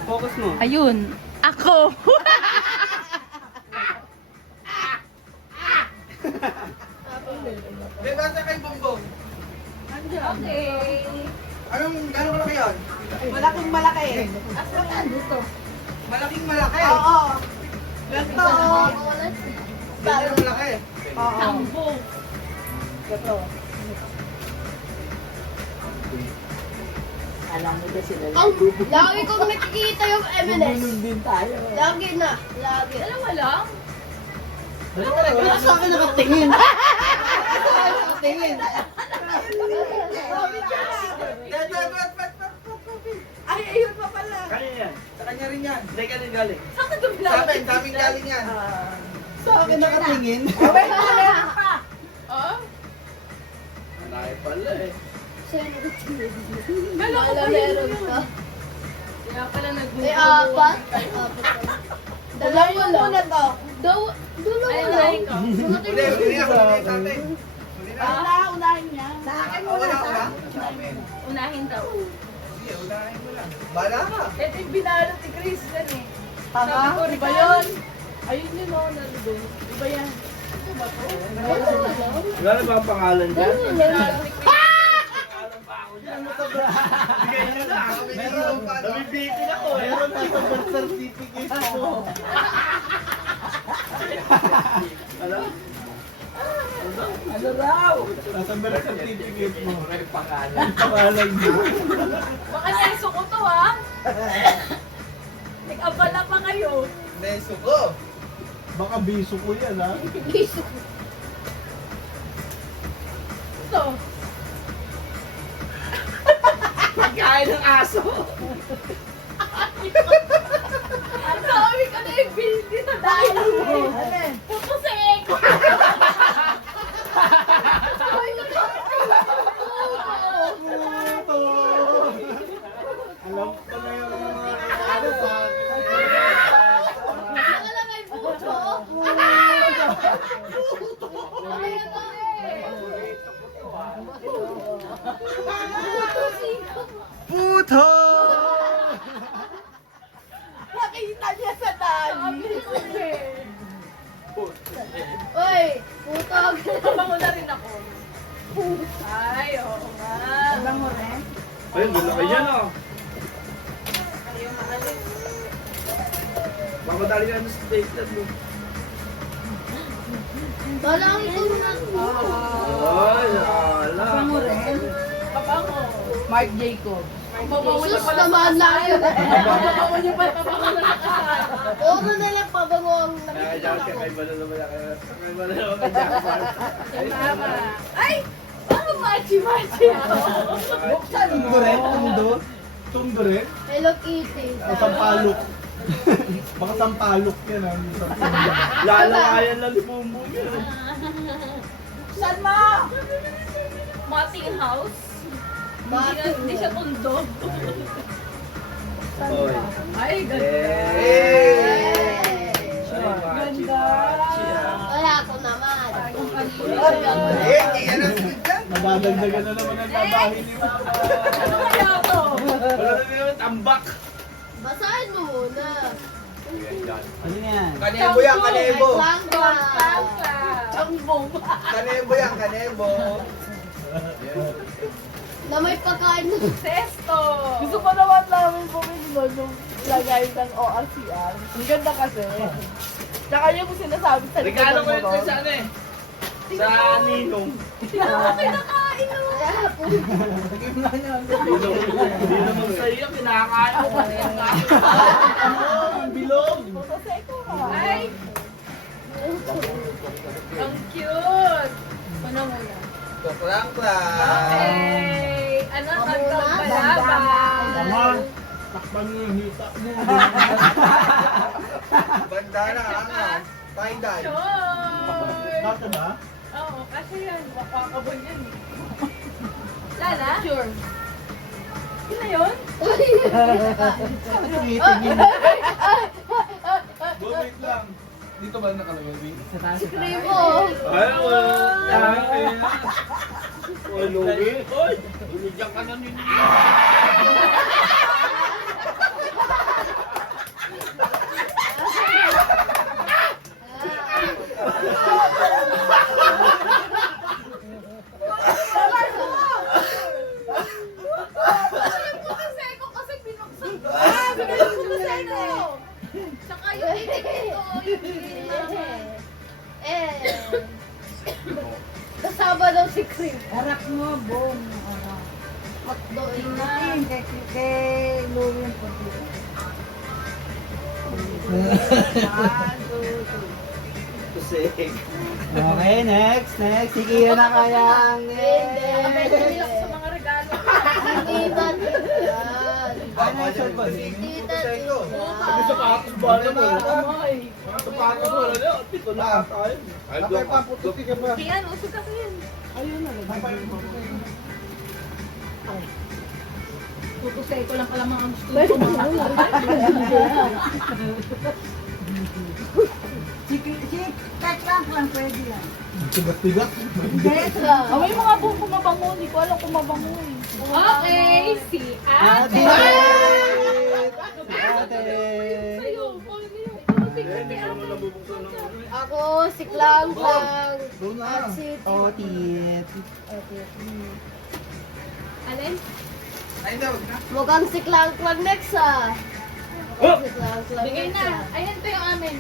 Focus mo. Ayun. Ako. May basta kay Bongbong. Okay. Gano'ng malaki yun? Malaking malaki. Malaking malaki. Oo. Ganito. Ganyan malaki. Tambo. Alam mo ba sila? Lagi kong nakikita yung M&S. din tayo. Lagi na. Lagi. Dalawa lang. Wala sa akin nakatingin. Tingin. Ay, ayun pa pala. Kanya yan. Sa kanya rin yan. Hindi ka rin galing. Saan ka dumi Sa amin, sa amin galing yan. Sa akin nakatingin. Oh? Malaki pala eh. Kala ko Wala pa meron yun. pa. Kaya pala May apat. Dalawa muna to. Dalawa Ay, lang. like ko. Uli na sa atin. Uli na. Unahin niya. Sa akin muna Wala sa ka? Unahin daw. Sige, unahin mo lang. Bala ka. Ito yung binalot ni Chris yan eh. Tama? Sabi ko, Iba yun? Ayun yun o, nalubong. Iba yan. Ito ba to? Wala na ba ang pangalan dyan? Binalot ni Chris. Bigay nyo na. Meron. Nabibitin ako eh. Meron pa sa birth certificate mo. Ano? Ano raw? Nasa birth certificate mo. May pangalan. Pangalan mo. Baka neso ko to ha. Nag-abala pa kayo. Neso ko. Baka biso ko yan ha. Ito. Pagkain ng aso. Ang sabi ko na yung building na dahil. Pupusik. Sabi ko na Alam ko na yung mga ano sa Nakalagay puto. Puto! Nakita niya sa dali. Sabi ko eh. Uy, putog. Pabango na rin ako. Ay, oo nga. Pabango rin? Ayun, malaki yan ah. Mamadali na sa state lang mo. Malaki ko na. Ay, ala. Pabango rin? Pabango. Mark Jacob. Pabango niya Sus pala naman na yun. Pabango niya pala. Pabango na nakasal. Puro na lang pabango ang Kaya nakikita dyan, ko. kay Balo naman ako. Kay Balo naman kay Jackpot. Tama. Ay! Ano machi-machi ako? Buksan mo. Tundo rin? Tundo? Tundo rin? Hello Kitty. O sampalok? Baka sampalok yan ha. Hindi sampalok. Lalakayan lang ni Bumbong yun. Buksan mo. Mating house? Mating. Hindi siya tundog. Oy. Ay, ganda. Hey! Ganda. Wala ako naman. Eh, hindi yan ang sweet yan. Dadagdagan na naman ang tabahin ni Mama. Wala na naman tambak. Basahin mo muna. Ano yan? Kanebo yan, kanebo. Langka. Changbong. Kanebo yan, kanebo. Na may pagkain na. Sesto. Gusto pa naman namin bumili nun yung lagay ng ORCR. Ang ganda kasi. Tsaka yung sinasabi sa Regalo ko likod yun ng sa ano eh. Sa Ninong. Kinakain mo. Hindi naman sa iyo, kinakain mo kanina. Ang bilog. Motoseko ka. Ay! Ang cute! Ano muna? Tuklang-klang. Okay! Ano ang Muna, pagpapalaban? Takpan mo yung hita mo. Bandana, angas. Tie-dye. Sure! Kata ba? Oo, kasi yan. Makakabon yan. Lala? Sure. Yun na yun? Wait lang. Dito ba nakalagay? Sa taas, sa taas. Primo. Ay, wala. Oy, Logi. Oy, ulijan ka na ninyo. Saka yung itik ko. Kasama daw si Cream. Harap mo, boom. Hotdog na. Kay Louie po dito. Kusik. Okay, next. Si Kira na kaya ang... Hindi. Sa mga regalo. Hindi ba? Yan. Ano yung short boss? Tita. Sabi sa patos ba naman? Sa patos wala na. Dito na tayo. Ay, doon ka. Kian, usog ka yan. Tutusay ko lang pala mga gusto ko. Tek lang pwede lang. Tigat-tigat. May mga buong kumabango, hindi ko alam kung mabango eh. Okay, si Ate! Ate. Ate! Sa'yo, Ako, si Klang Klang. At si Otit. Alin? Mukhang si Klang Klang next ah. Si Klang Klang Bigay next, na. ah. Ayan to yung amin.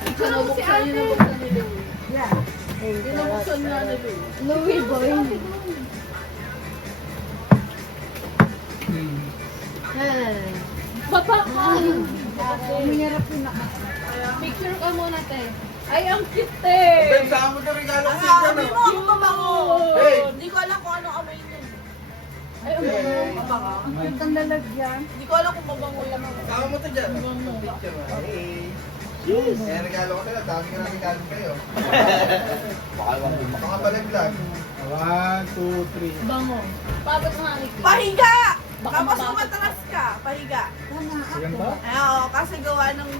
Ito Ano si nabuksan ate? yun, nabuksan ni Louie. Yeah. Binubuksan nga na Louie. Louie boy. Baba ka! Umingarap yung naka. Picture ka muna, te. Ay, ang cute, Ben, te! saan mo ito regalo ko sa Amoy mo, ang mabango! Hey! Hindi ko alam kung anong amoy niya. Ay, ang Hey! mabango. Ang lalagyan. Hindi ko alam kung mabango yan. Saan mo ito dyan? Picture mo. Hey! Eh, regalo ko sa'yo. Dami ka na regalo kayo. Baka palaglag. 1, 2, 3. Bango. Pabat ng hangin. Pahiga! Baka Tapos bakit? umatras ka, pahiga. Ayan ba? Ay, oo, kasi gawa ng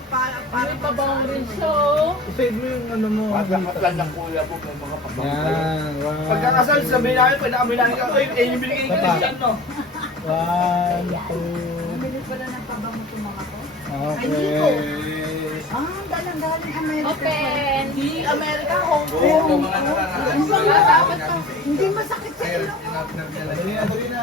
May pabango rin siya, oh. Save mo yung ano mo. Matlan ng kuya mo may mga pabang. Yan. Pagkakasal, sabihin namin, pwede kami namin ka. Ay, yung binigay ko na siya, no? 1, 2. Bumili pala ng pabango itong mga ko. Okay. Galing Amerika. Open. Di Amerika, Hong Kong. Oo, mga nararamdaman. Hindi masakit sa Kaya, ilong. dali na.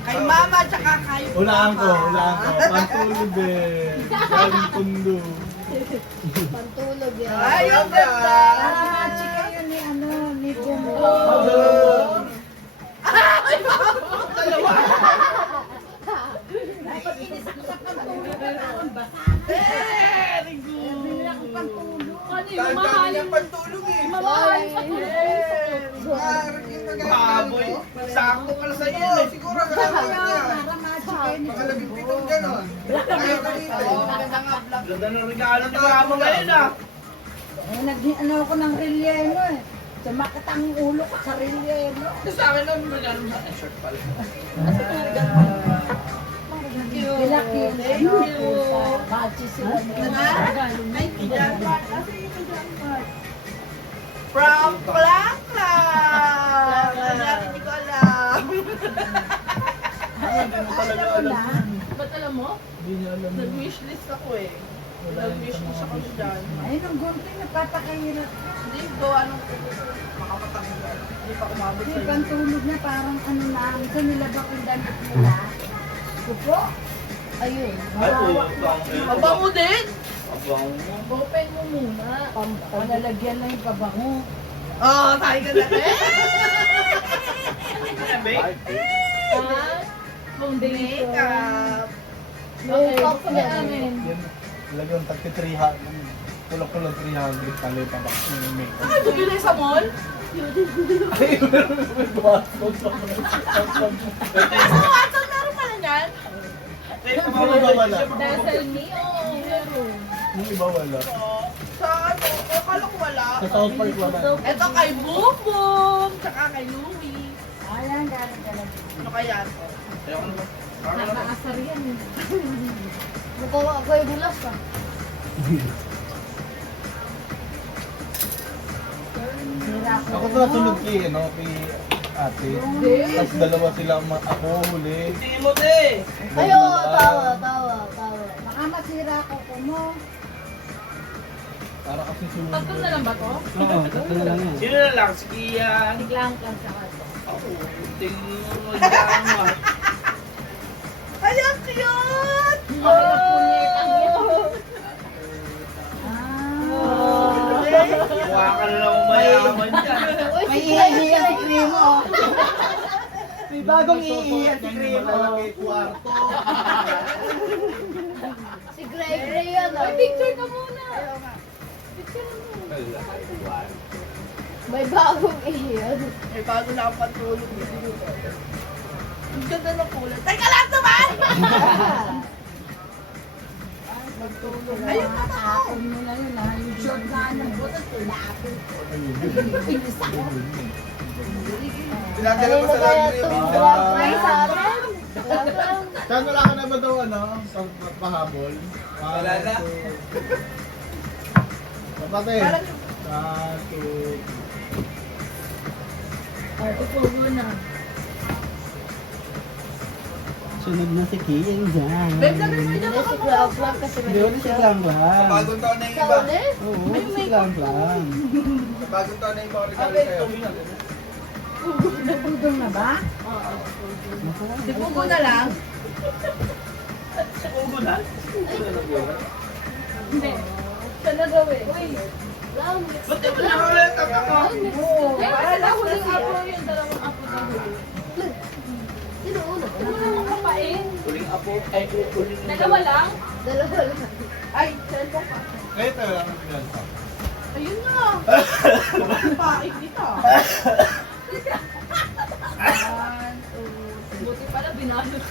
Kay mama, tsaka kay Ulaan ko. papa. Pantulog eh. Pantundo. Pantulog yan. Ay, ang ganda! Chika yun ni ni Bumo. Very good! Bili akong pantulog. Ano yung Dahil mahal? dami niyang pantulog eh. Mahal sa Parang yung baboy. Sakto pala sa iyo. Siguro gamit niya. Para ma-chika yun. Mga labing-pitong gano'n. Ayaw ka dito. Ganda ng regalo ni Mama ngayon ah. Ano ako ng relleno eh. Sumakit ang ulo ko sa relleno. Sa akin lang regalo sa akin. Shirt pala. cute. Bilaki. Thank you. Bachi sila. Ay, kijapat. Kasi yung kijapat. From Clang Clang. Hindi ko alam. Ba't alam mo? Hindi niya alam. Nag-wishlist ako eh. Nag-wishlist ako dyan. Ayun ang gunting, napapakahirap. Hindi ko anong makamatanggal. Hindi pa umabot Kasi sa pantulog na parang ano na, minsan nilabak yung damit nila. Kupo. Ayun. Ay, oo. Mabango din. Abango. Open mo muna. Panlalagyan lang yung pabango. Oo, tayo ka na rin. Ha? Foundation. Makeup. Makeup pa na amin. Yan, lagyan tagti 300. Kulang-kulang 300 pala yung tabak yung makeup. Ay, bumili sa mall? Ano, asan meron pala niyan? Dasal me, oo, meron. Yung iba wala. Sa ano, akala ko wala. Sa South Park wala. Ito kay Boom Boom, tsaka kay Louie. Ayan, galing talaga. Ano kaya to? Nakaasar yan eh. Mukhang ako ay bulas ah. Sira ko. Ako na sunod kay, ano, kay ate. Tapos dalawa sila ako huli. Timothy! Ayo, tawa. Baka masira ko ko mo. Para kasi sunod. Tatlo na lang ba to? Oo, tatlo na lang yan. Sino na lang? Si Kian. Biglang lang sa to. Ako. Tingin mo drama. Ay, ang cute! Punyet ang yun. Mukha ka na lang mayaman dyan. May iiyan si Krimo. May bagong iiyan si Krimo. Malaki kwarto. Si Gray yan ah. Picture ka muna. May bagong iiyan. May bago na akong pantulog. Ang ganda ng kulay. Teka lang naman! Ayun na ako. Tapon mo na yun ha. Yung short na ng butas, tinapon. Pinadala Kanina ko sa kaya laundry. itong drag race sa atin? Saan wala ka na ba daw ano? Sa pahabol? Wala na. Kapatid. Parang 1, 2. Ito po muna. Sunod na si Kian dyan. Babe, sabi mo Hindi dyan si Cloud lang kasi Hindi, wala si Clam Clam. Bagong taon na yung Sa iba. ulit? Oo, wala si Clam Clam. Bagong taon na yung iba. Sabi, Nagudong na ba? si Pugo na lang. Ugo na? Hindi. Siya na gawin. Uy. Ba't di mo nakulit ang ako? Eh, para na huling apo yung dalawang apo na huli. Sino una? Ano naman kapain? Uling apo. Ay, uling Dalawa lang? Dalawa lang. Ay, cellphone ka. Kahit na wala kang yan. Ayun na. Paik dito. Buti pala binalot.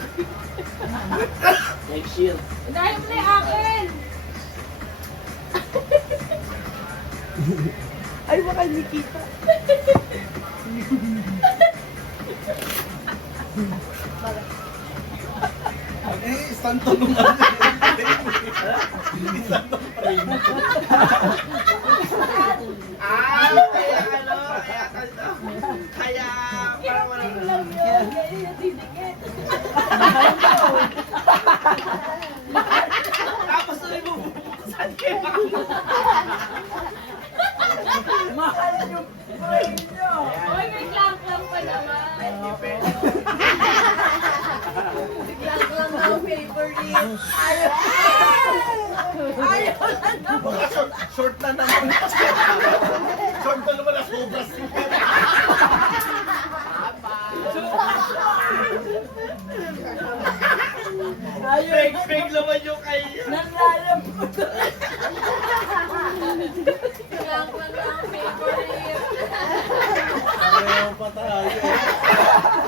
Next year. Unahin mo na yung akin! Ay, baka hindi kita. Eh, stand tulungan. Ah, kaya ano, kaya parang walang Lang yun, kaya yung didikit. Tapos tuloy mo bubuksan kayo. Mahal yung brain nyo. Oy, may klang-klang pa naman. Biglang lang ang favorite. Ayaw na naman. Short na naman. Short na naman na sobra siya. Fake naman yung kaya. Nalalambot. Klang-klang na ang favorite. Ayaw pa tayo.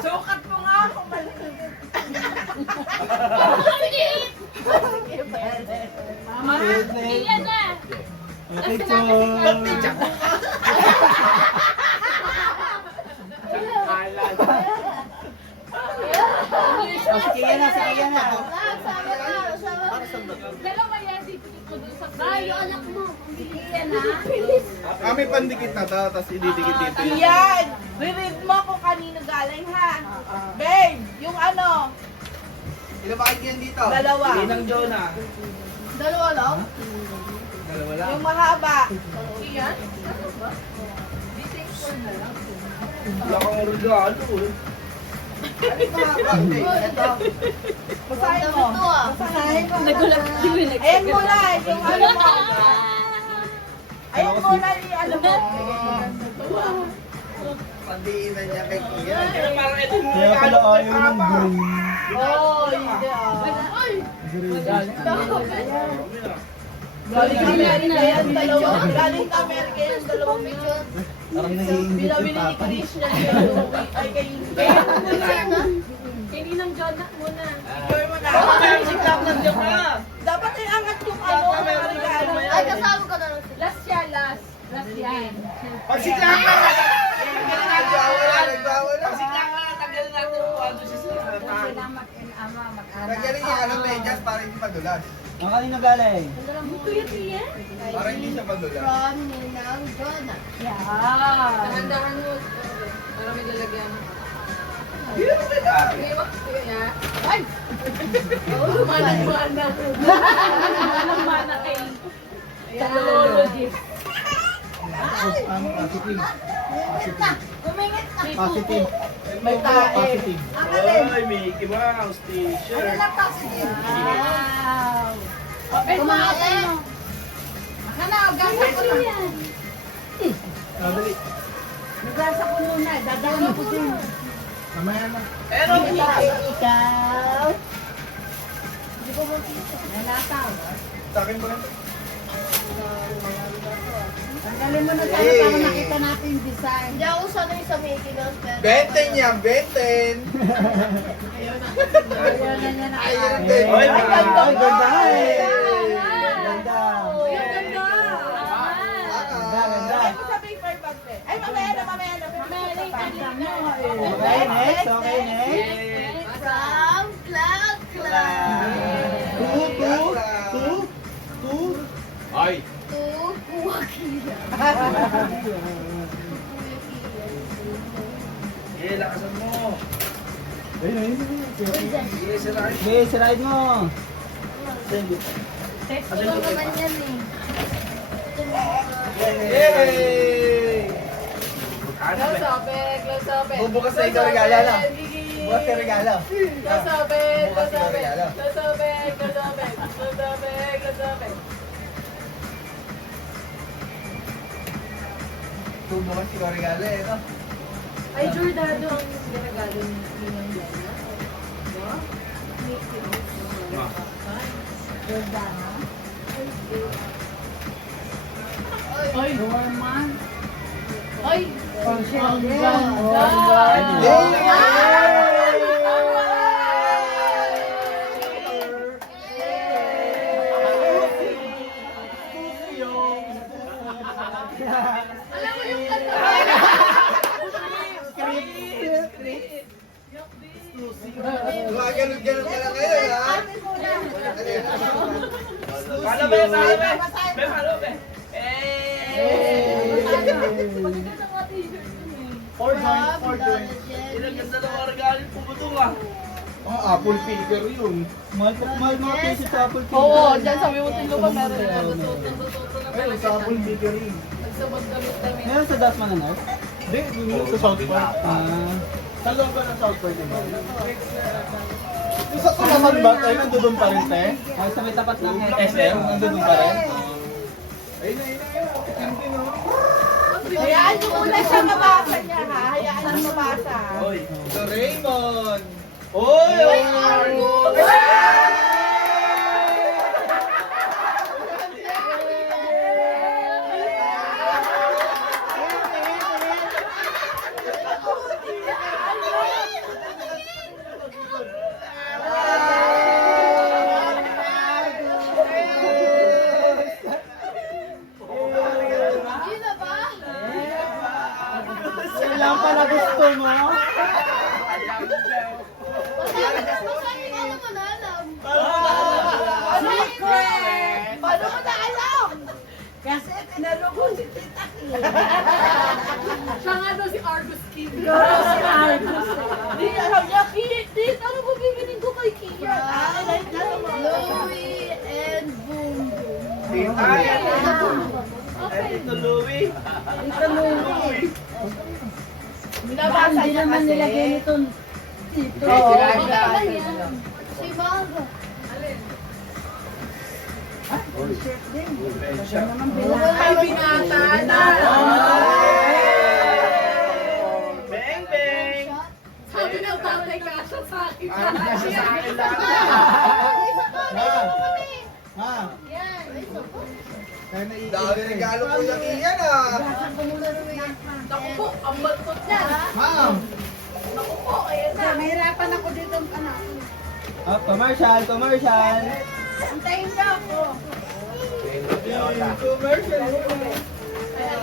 Sukat mo nga ako maliit. Mama, iyan na. Picture. Alan. Sige na, sige na. Sa amin Ay, yung anak mo. Hindi yan ha. Kami pandikit na to, tapos ididikit dito. Yan! Re-read mo kung kanino galing ha. Babe, yung ano, Ilan ba kayo dito? dalawa. Ninang Jonah. Dalawa lang? Dalawa lang. Yung mahaba. Iyan? Ano ba? Di thankful na lang. Wala kang regalo eh. Ito. Basahin Dami mo. to ah. Basahin mo. Nagulat yung next. Ayan muna, yung ano mo. Ayan muna yung ano mo. Pandiinan niya kay Kia. Kaya parang ito yung Kaya pala regalo kay ayaw ng Papa. green. Oh, hindi ah. Green. Galing Amerika yan, dalawa. Galing Amerika yan, dalawang milyon. Parang nag-iingit yung Binabili ni papa. Christian yun. Ay, kay Hindi ng Jonah muna. Picture mo na. Bakit si Clap nandiyan ka? Dapat ay angat yung ano, regalo. Ay, kasama ka na lang sila. Last siya, last. Last yan. Pag si Clap na Nagwawala, nagwawala. Pag si Clap na natanggalin natin kung ano siya sa tahan. Sila mag-ama, mag-anak. Nagyaring yung ano, medyas para hindi madulas. Ang kanino galing? Tuyot yan. Para hindi siya madulas. From Ninang Jonah. Dahan-dahan mo. Para may lalagyan. Hindi mo. Kaya. Ay! Oo, manang-mana. Manang-mana kay sa lolo gift. Positive. Umingit na. Positive. May tae. Positive. Ay, Mickey Mouse t-shirt. Wow! Kumain. Dali. Nagasa ko muna, dadalhin ko din. Mamaya na. Pero Ikaw. Nalataw. Sa akin mo rin. Tanggalin mo na tayo para nakita natin yung design. Hindi ako sanay sa Mickey Mouse. pero- Benten yan, benten. Ayaw na niya na. Ayun din. Ay, Ay, ganda. Ay, ganda. Ay. Ganda. Ganda. Ganda. Ay, mo sa paper bag, te. Ay, mamaya na, mamaya na. Okay, next. Okay, next. From Cloud Cloud. Two. Ay! To Kuwakila. Eh, lakasan mo. Ayun, ayun. Sige, sirahin. Okay, siraid mo. Ito naman yan eh. Ito naman. Yay! Ano ba? Lasabek. Bubukas na ikaw regalo, no? Bukas na regalo. Lasabek. Bukas na regalo. Lasabek. Bubukas ikaw regalo eh, no? Ay, Jordado ang ginagalo ni Ninang Jonah. Diba? Ay, Norman. Ay! Ang Alam mo yung kanta? Gumaganon-ganon ka lang ngayon, ha? Paano ba? Paano ba? Be, paano ba? Maganda nga t-shirt yun eh. Four joints, four From joints. Donna Ilang Jenny. ganda ng mga regalo yung pumutong ah. Oh, apple picker yun. Mahal mga piso sa apple picker. Oo, dyan sa Wimutin Lupa meron yan. Natututo na Ayun, sa apple picker yun. Nagsabag damit-damit. Meron sa Dasma na North? Hindi, dun sa South Park. Sa loob ba ng South Park yun? Yung sa tumaman ba? Ay, nandun pa rin, te? Ay, sa may tapat ng SM, nandun pa rin? Ayun na, hindi no? Hayaan nyo muna siya mabasa niya, ha? Hayaan nyo mabasa. Hoy! Doraemon! Hoy! Hindi na ba? Yan lang pala gusto mo? Paano ka naman alam? Secret! Paano mo na alam? Tita Kim. Siya nga daw si Argus King. Si Argus. Di, alam niya, Tita, ano ba bibiling ko kay Kia? Ay, Louie and Boom Boom. Tita, Tito Louie. Ito Louie. binabasa Hindi niya naman kasi. nilagay nito dito. Oo. Okay lang yan. Si Maga. T-shirt din. Siya naman Ay, binata na. Beng, beng. Sabi ng tatay kasha sa akin. Kasi sa akin lahat. Ma, Yan. kaya naiiyak Dami eh. regalo ko yung iyan ah. Naku po, ang baltot na. Ma'am! Naku po, ayan na. Mahirapan ako dito anak. Oh, commercial, commercial! Antayin niyo ako.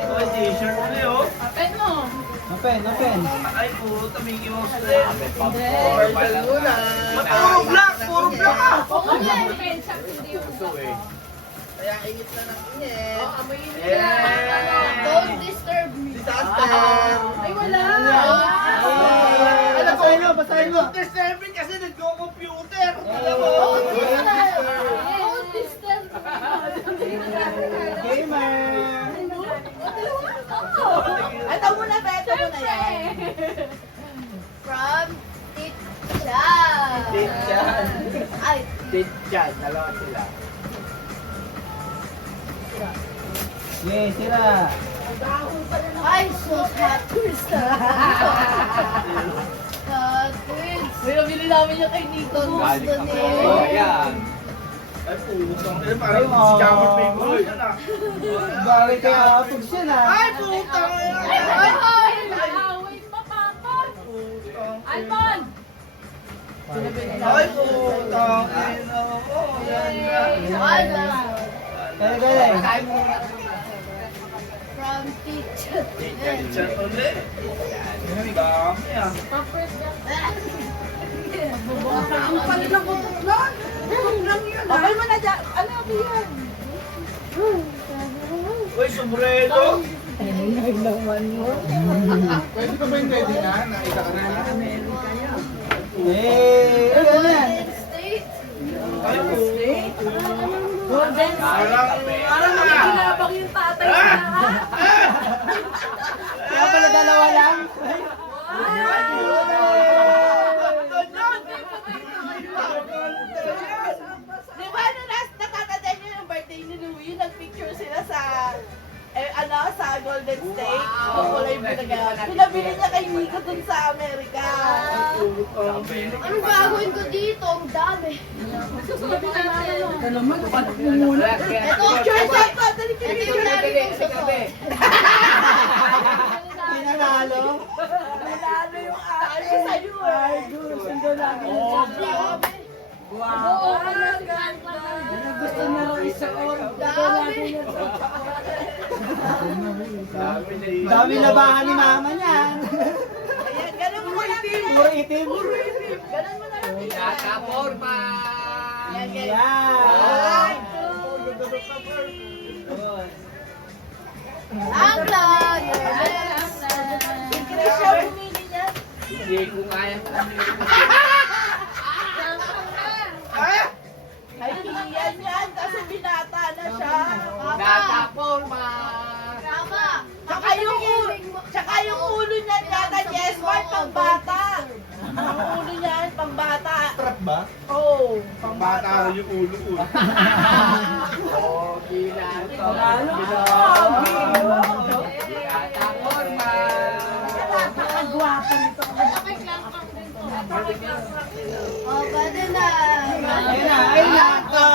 Ay, t-shirt na yun. Apen mo. Open, open! Ay, puta, Mickey Mouse rin. Commercial muna. Puro black, puro black. Oo nga, apen siya. Hindi yung Kaya ingit na ng ingit. Oh, amoyin mo Yeah. yan. Don't disturb me. Disaster. Ay, wala. Ano, basahin mo, basahin mo! Computer serving kasi nagko-computer. Alam mo? Don't disturb me. Gamer! Ito muna ba? Ito muna yan. From Titcha. Titchan. Ay, Titchan, dalawa sila. Yes, sira! ay, so hot twins. Hot twins. May nabili namin yung kay Nico. Gusto niya. Ay, putang ina, parang si Jammer Payboy. Yan ah. Bakit kaya kapag siya na? Ay, putang ina. Ay, ay, naaway pa, papa. Almond. Ay, putang ina. Oh, yan na. Wala. Kaya galing! From Titcha. Titchan ulit. Dami ah. Ang panilang ko lang. Lang yun. Okay mo na dyan. Ano ba yan? Uy, sombrero. Pwede ko ba yung ready na? Nakita ka na na? Eh, ano yan? States. Ay, Golden Parang nakikinabang yung tatay na. Kaya pala dalawa lang? Di ba natatandaan niyo yung birthday ni Louie? Nag-picture sila sa sa Golden State. Kulay bulaga. Pinabili niya kay Nico dun sa Amerika. Anong gagawin ko dito? Ang dami. Ito naman, paano muna? Ito, Picture sa pa. Dali picture natin. Pinanalo? Nanalo yung ano sa'yo eh. Ay, good! Sundo namin yung Oo, ganda. Gusto na raw isuot. Dami. Dami labahan ni mama niyan! Ayan, ganun mo lang. Puro itim! Ganun mo na lang. Yan, ganyan. Yan! Ang vlog. Yes. Si Chris siya bumili niya. Hindi ko kaya. Ay, yan yan. Kasi binata na siya. Tama. Tsaka yung ulo niya yata, yes, Mark, pang bata. Ang ulo niya, pang bata. Trap ba? Oo. Bata yung ulo ko. Napakagwapo nito. Oh, pwede na. Ayun na! Ay, nako!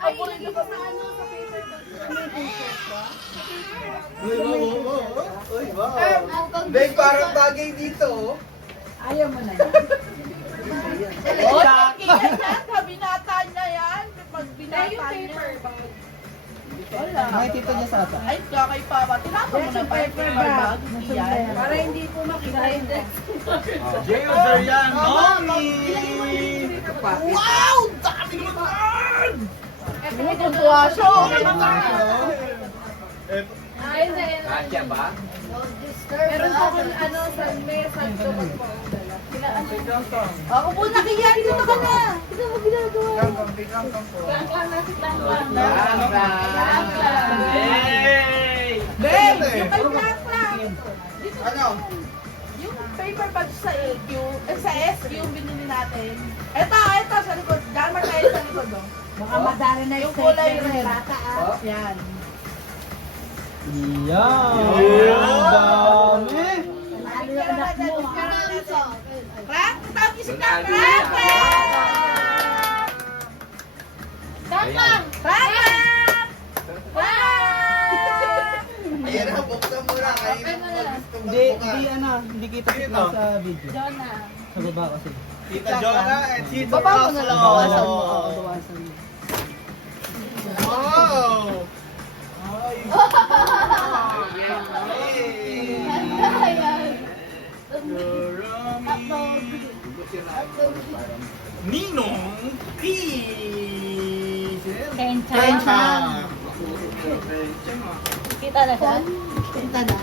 Ay, hindi ko sa ano, sa paper Uy, wow. Dave, parang bagay dito. Ayaw mo na yan. Oh, yan yan. Binata niya yan. Pag binata yung niya. paper bag. Wala. May tito niya sa ata. Ay, kakay Papa. Tinapa mo na pa yung paper bag. Hindi yan. Para hindi po makita yung desk. Jailser yan, Wow! Dami naman! Tumutuwa siya. Ay, hindi. Kasya ba? Meron po akong ano, sa mesa ko po ang dala. Ako po nakiyan. Dito ka na. Dito mo ginagawa. Lang na si Lang. Hey! Babe, yung kay Black lang. Ano? Yung paper bag sa EQ, sa SQ yung binili natin. Ito, sa likod. Diyan tayo sa likod, oh. Baka madari na Yung kulay red. bata ah. Yan. Yan! Ang dami! Lalo yung anak mo. Frank, tawag niyo si Frank. Frank! Tama! Frank! Ayan na, buksan mo na. Open mo na lang. Hindi kita sa video. Jonah. Sa baba kasi. Tita Jonah and Tito Baba mo na lang, bawasan mo. Oo, bawasan mo. Wow! Ninong Peace! Kencha. Kita na siya? Punta na.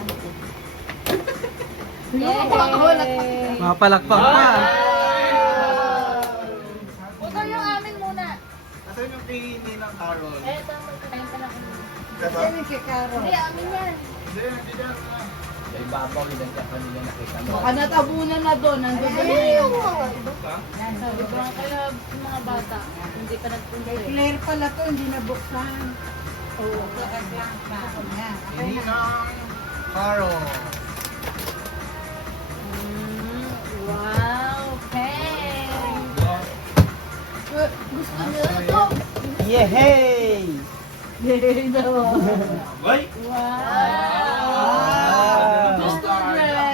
Yay! Mapalakpak pa. Ito yung amin muna. Nasaan yung kay Ninang Carol? Eto, magkakain ka lang. Kata? Yan yung kay Caro. Hindi, amin yan. Hindi, hindi na. Sa ibabaw nila siya kanila nakita mo. Baka natabunan na doon. Nandun na yun. Sabi ko nga kayo mga bata. Hindi ka nagpunta eh. Claire pala to, hindi nabuksan. Oo. Yan. Okay na. Ninang Carol. Wow, pen! Gusto niyo na to? Yehey! Boy! Wow! Gusto niya.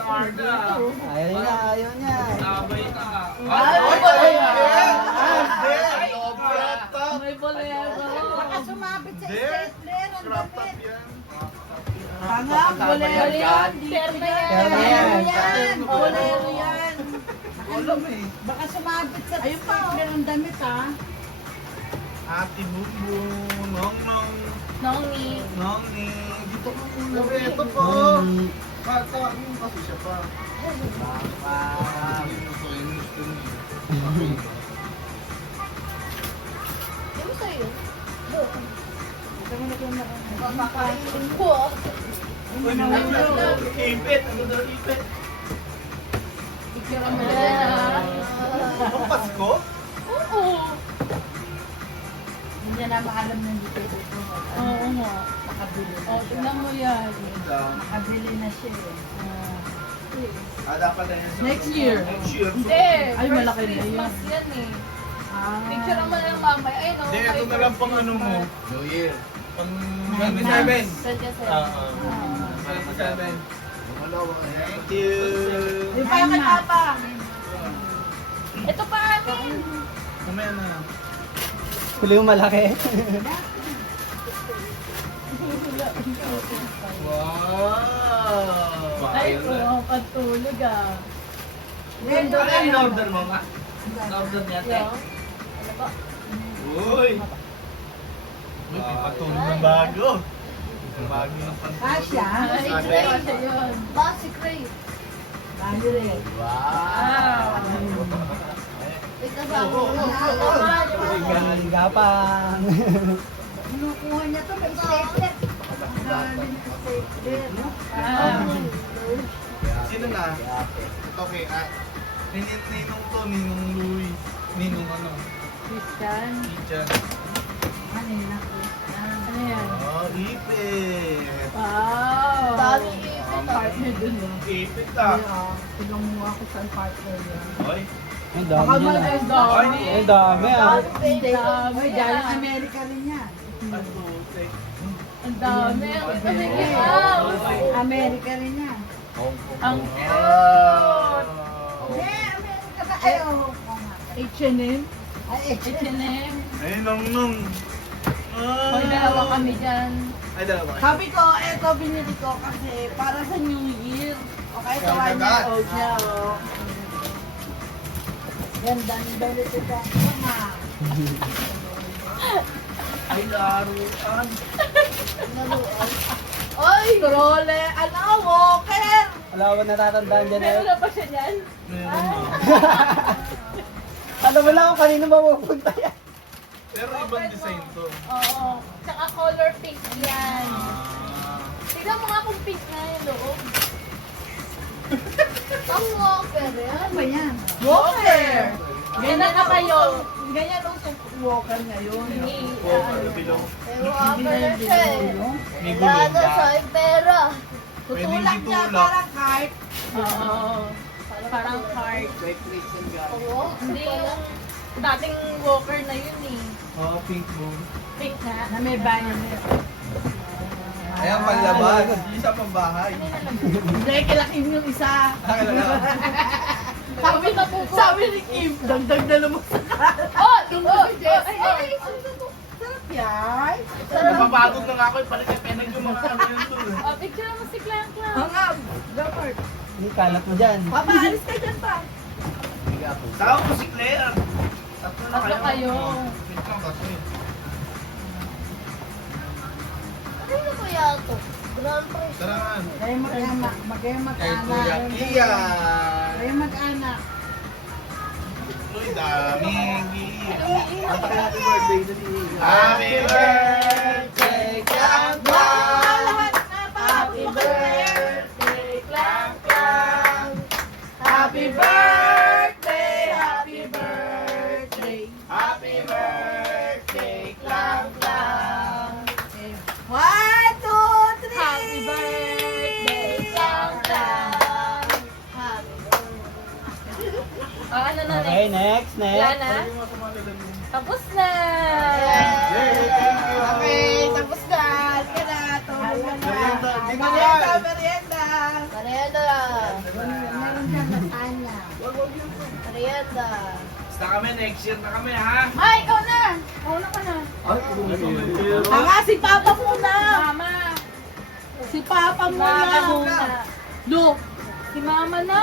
Ayaw niya, ayaw niya. May bolero! Baka sumabit sa stapler. Ang damit. Tanga, bolero yan. Terno Terno yan! yan. Bolero yan. Baka sumabit sa stapler ang damit ah. Ate Bubu, Nong Nong, Nongi! Nongi. Dito ko muna. Ito po. Kata, kasi siya pa. Ano sa'yo? Papakain ko. Ipit, ano daw ipit? Picture mo yan ah! Ang Pasko? Oo! Hindi niya na maalam ng dito. Oo nga. Makabili na O, siya. tingnan mo yan. Makabili na siya eh. Dapat na yan sa... Next year. Next year. Hindi! Ay, malaki na Christmas yun. yan eh. Ah. Picture mo lang mamaya. Ay, no. Hindi, ito na lang pang ano mo. New Year. Pang 27. 27. Ah, 27. Thank you. Yung kaya kay Papa. Ito pa amin! Mamaya na lang. Huli yung malaki. Wow. Ay, oo, pagtulog ah. Ano yung in-order mo nga? In-order niya, te? Ano ba? Uy! Uy, may patulog ng bago. Bago ng Kasya. Ay, kasi yun. Basic Ray. Bago rin. Wow! Wait na ba? Gapang. Kinukuha niya to may stapler. Ang dami ng stapler. Ah. Sino na? Okay, Ninong to, Ninong Louie. Ninong ano? Christian. Teacher. Ano yun ako? Ano yan? Oh, ipit. Wow! Dami ipit. Partner dun eh. Ipit ah. Tulong mo ako sa partner niya. Oy. Ang Baka dami mo niya. ang dami. Ang dami ah. Ang dami. Ay, galing Amerika rin yan. Ang dami. Ang dami. Wow! Amerika rin yan. Ang Eh, Amerika ba? Ay, oo. H&M. Ay, H&M. Ay, nung. Hoy, dalawa kami dyan. Ay, dalawa. Sabi ko, eto binili ko kasi para sa New Year. Okay, sa 1 year old niya, oh. Ganda ng belly ko. Ay, laruan. Oy! Trole! Ano? Walker! Wala ko natatandaan dyan Meron eh. na ba siya niyan? Meron na. Ano wala kung kanino mapupunta yan. Pero ibang design to. Oo. Tsaka color pink yan. Ah. Tignan mo nga kung pink na yung loob. Ang walker yan. Ano ba yan? Walker! Ganyan na kayo. Ganyan ang walker ngayon. Bilong. May walker na siya eh. May Wala gulong. na sa pera. Pwedeng Tutulak niya itulak. parang heart. Oo. Parang heart. Oo. Hindi yung dating walker na yun eh. Oo, pink moon. Pink na. Na may banyo na yun. Ayan, panlabas. Isa pang bahay. Hindi, kilakin yung isa. Sabi na po ko. Sabi ni Kim, dagdag na naman sa Oh! Ay! sarap yan. Napapagod na nga ako, palit yung penag yung mga ano yun doon. Oh, picture mo si Clang Clang. Ang up. Dapat. Hindi, kalat mo dyan. Papaalis ka dyan pa. Tawag ko si Claire. Tatlo na Tatlo kayo. Pink lang kasi. Ano kaya ito? Grand Prix. Tara nga. Kayo mag-anak. Kay Mag-anak. Kuya Ian. Kayo mag-anak. Uy, daming giiyak. Happy birthday na si Ian. Happy birthday, Wow, lahat na pa. Happy birthday, Clang Clang. Happy birthday, happy birthday. Happy birthday, Clang, clang. 1, 2, 3. Happy birthday, Clang Clang. Happy birthday. Oh, ano na Okay, next? next, Wala next. na? Tapos na! Okay, tapos na. Sige na, tulog na na. Merienda, Merienda, merienda. Merienda. Meron dyan lasagna. Merienda. Basta kami, next year na kami ha. Ay, ikaw na! Una ka na. Nga, si Papa muna. Mama! Si Papa Mama muna. muna. Look, Si Mama na!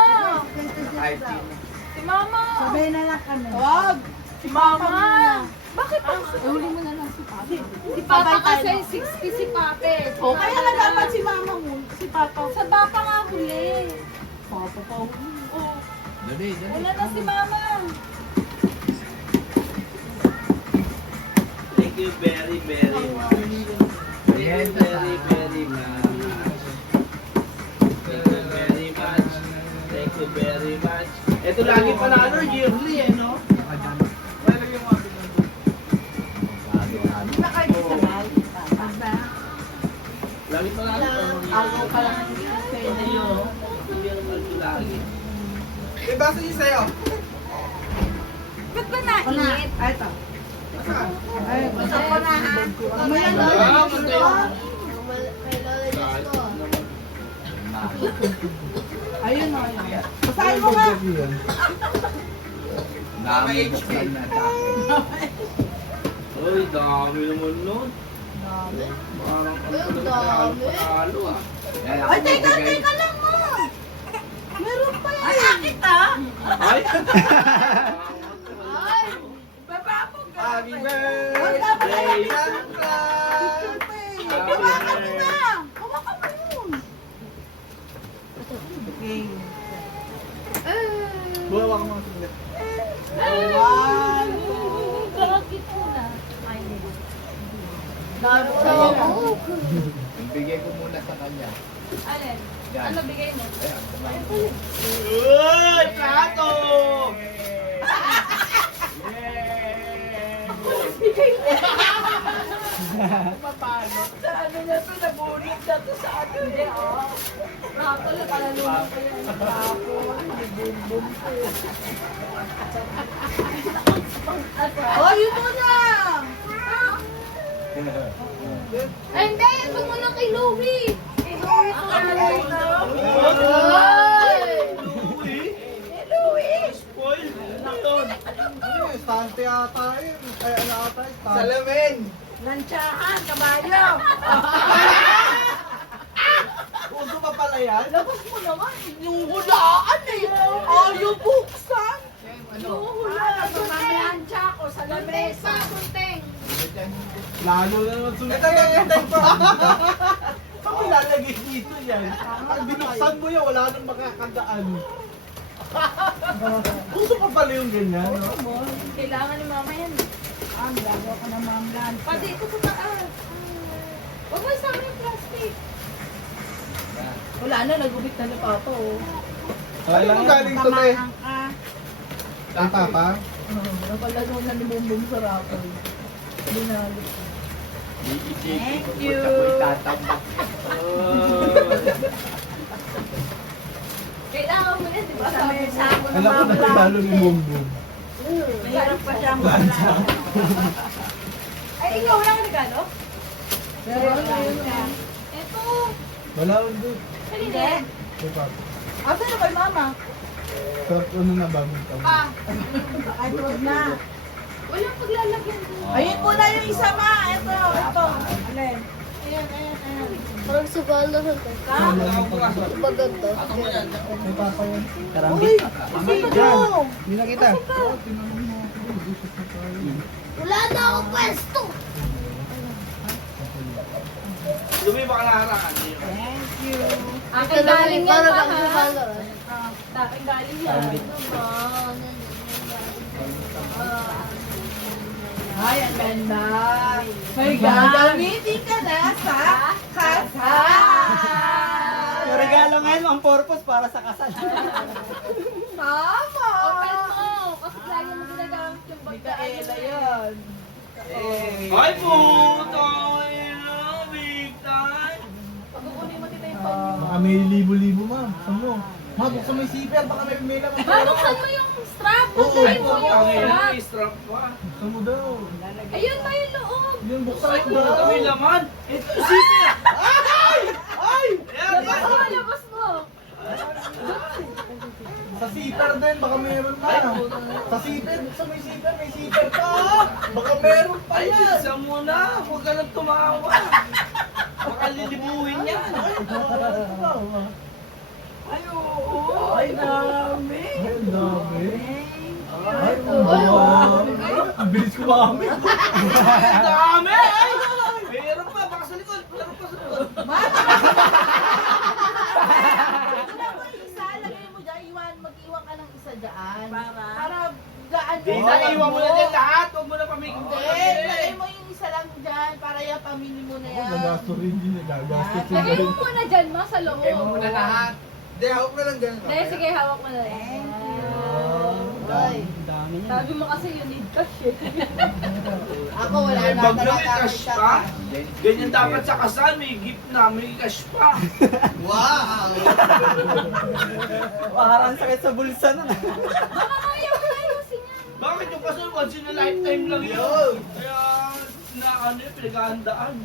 Si Mama! Sabay na lang kami. wag. Si Mama! Bakit pa? Huli mo na lang si Papa. Si Papa kasi 60 si Pape. O, kaya nga dapat si Mama mo. Si Papa. Sa Papa nga huli. Papa pa. Oh. Wala na si Mama. Thank you very, very much. Very, very much. Thank you very much. Thank you very much. Ito lagi panalo, yearly eh, no? Hindi na kayo sanay. Lagi panalo. Ako pa lang sa inyo. Hindi naman ito lagi. Iba sa sa'yo. Ba't ba nainit? Ay, ito. Ay, Basta ko na ha. Mamaya na. Ah, matay. Kay Lola Disco. Ayun o. Basahin mo nga. Dami HP. Uy, dami naman nun. Dami. Parang ano Ang talaga dami. panalo ah. Ay, teka lang mo. Meron pa yan. Ay, akit ah. Ay! Ay! Happy Wag dapat birthday, ay Clang Clang. Hawakan mo na. Hawakan mo yun. Okay. Buhawa ka mga singlet. One. Karagit mo na. Ay, Dami sa ako. Bigay ko muna sa kanya. alin? Ano bigay mo? Uy! Plato! Sa ano na to, nabunod na to sa ano. Hindi, oo. Rato na pala luma ko yan. Oh, yun muna. Ay, hindi! Ito mo na kay Louie! Kay Louie ito na lang. Uy! Spoil! Ano yun? Stante ata yun. Ay, ano ata yun? Salamin! Lansyahan, kabayo. Puso pa pala yan? Labas mo naman. Yung hulaan eh. Ayaw buksan. Yung hulaan. Mamayan siya ako sa lamesa. Lalo na naman sulit. Ito pa. Saan mo lalagay dito yan? Pag binuksan mo yan, wala nang makakagaan. Puso pa pala yung ganyan. No? Kailangan ni mama yan. Ang gagawa ko ng mamlan. Pati ito sa taas. Huwag mo isama yung plastic. Wala na, nagubit na ni Papa oh. Ano mo galing to, te? Kamahang ka. Tata pa? Napalaro na ni Bumbum sa rapol. Binalo. Thank you. Kailangan mo yan, di ba? Sa mesa ako ng Alam ko na mamlan. lalo ni Bumbum. Mahirap pa siyang mamlan. Ay, ikaw, wala ka regalo? Pero yun ka. Ito. Wala ko doon. Kanina yan. Ito. Asa na kay Mama? Sa ano na ba? Ay, huwag na. Walang paglalagyan doon. Ayun po na yung isa ma. Ito. Alin? Ayan, ayan, ayan. Parang sa bala sa ito. Paganda. May papa yan. Karambit. Sino? Hindi na kita. Wala na akong pwesto. Lumiba ka na harakan. Thank you. Akin galing yan Parang pa, ang sa ha? bala. Akin galing yan. Ay, ang ganda. May gagamitin ka na sa kasal. Yung regalo ngayon, ang purpose para sa kasal. Tama. Open mo. Kasi lagi mo ginagamit yung Mikaela yan. Ay, puto! Big time! Pagkukunin mo tita yung phone mo. Baka may libo-libo, ma. Saan mo? Ma, buksan mo yung zipper. Baka may lang. Babuksan mo yung strap. Oo, Buksan mo Ang yung ina, strap. may strap pa. Buksan mo daw. Ayun na yung loob. Yun, buksan Ay, mo puto, daw. may laman. Ito, zipper! Ay! Ayan, Labas mo, labas mo. Sa zipper din, baka meron pa. Sa zipper, buksan mo yung zipper. May zipper pa. Baka meron pa Ay, yan. isa muna. Huwag ka nang tumawa. Baka lilibuhin yan. Ay, oo. Ay, dami. Ay, ang dami. Ay, oo. Ang bilis kumamit. Ang dami! Ay! Meron pa, baka sa likod. Meron pa sa likod. Wala mo yung isa, lagay mo dyan, mag-iwan ka ng isa dyan. Para? Gaan Di, naiwan mo na din lahat. Huwag mo na pamigil. Hindi, lagay mo yung isa lang dyan para yung pamili mo na Ako, yan. nagasto rin din. Nagagastos din Lagay rin. mo muna dyan, ma, sa loob. Hindi, hawak na lang ganun. Dahil sige, hawak mo na lang. Ay, Ang dami niya. Sabi mo kasi you need cash eh. ako wala May na bag na may talaga cash pa. Ganyan dapat sa kasal. May gift na, may cash pa. Parang sakit sa bulsa nun. Baka kaya mo na ayusin yan. Bakit yung kasal once in a lifetime lang yun? Kaya na ano yun, pinaghahandaan.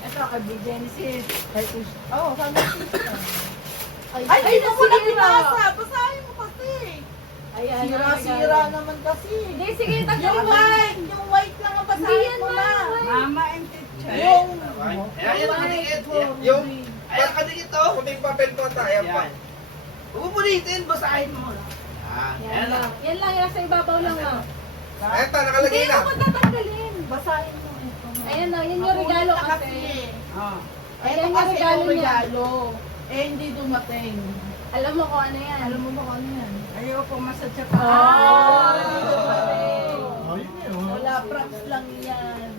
ito kay Big Genesis. Oo, sana Ay, Ay, hindi mo na sige pinasa. Basahin mo kasi. Ayan, Sira-sira naman kasi. Hindi, sige, tagyan Yung mo. white lang ang Hindi basahin yan, mo ma. na. Mama and teacher. Yung Ayan, nakadikit. Yung, Ayan, nakadikit to. kuting papel ko tayo pa. Ayan. Huwag mo pulitin, basahin mo. Yan lang. Yan lang, yan sa ibabaw lang ah. Eto, Hindi nakalagay na. mo tatanggalin. basahin mo ito. Ayan na, yan yung regalo kasi. Oh. Ito Ayan yung kasi regalo yung niya. regalo. Eh, hindi dumating. Alam mo kung ano yan. Alam mo ba kung ano yan? Ayoko masadya Oh! pa. Ayun yun. Wala, props lang yan.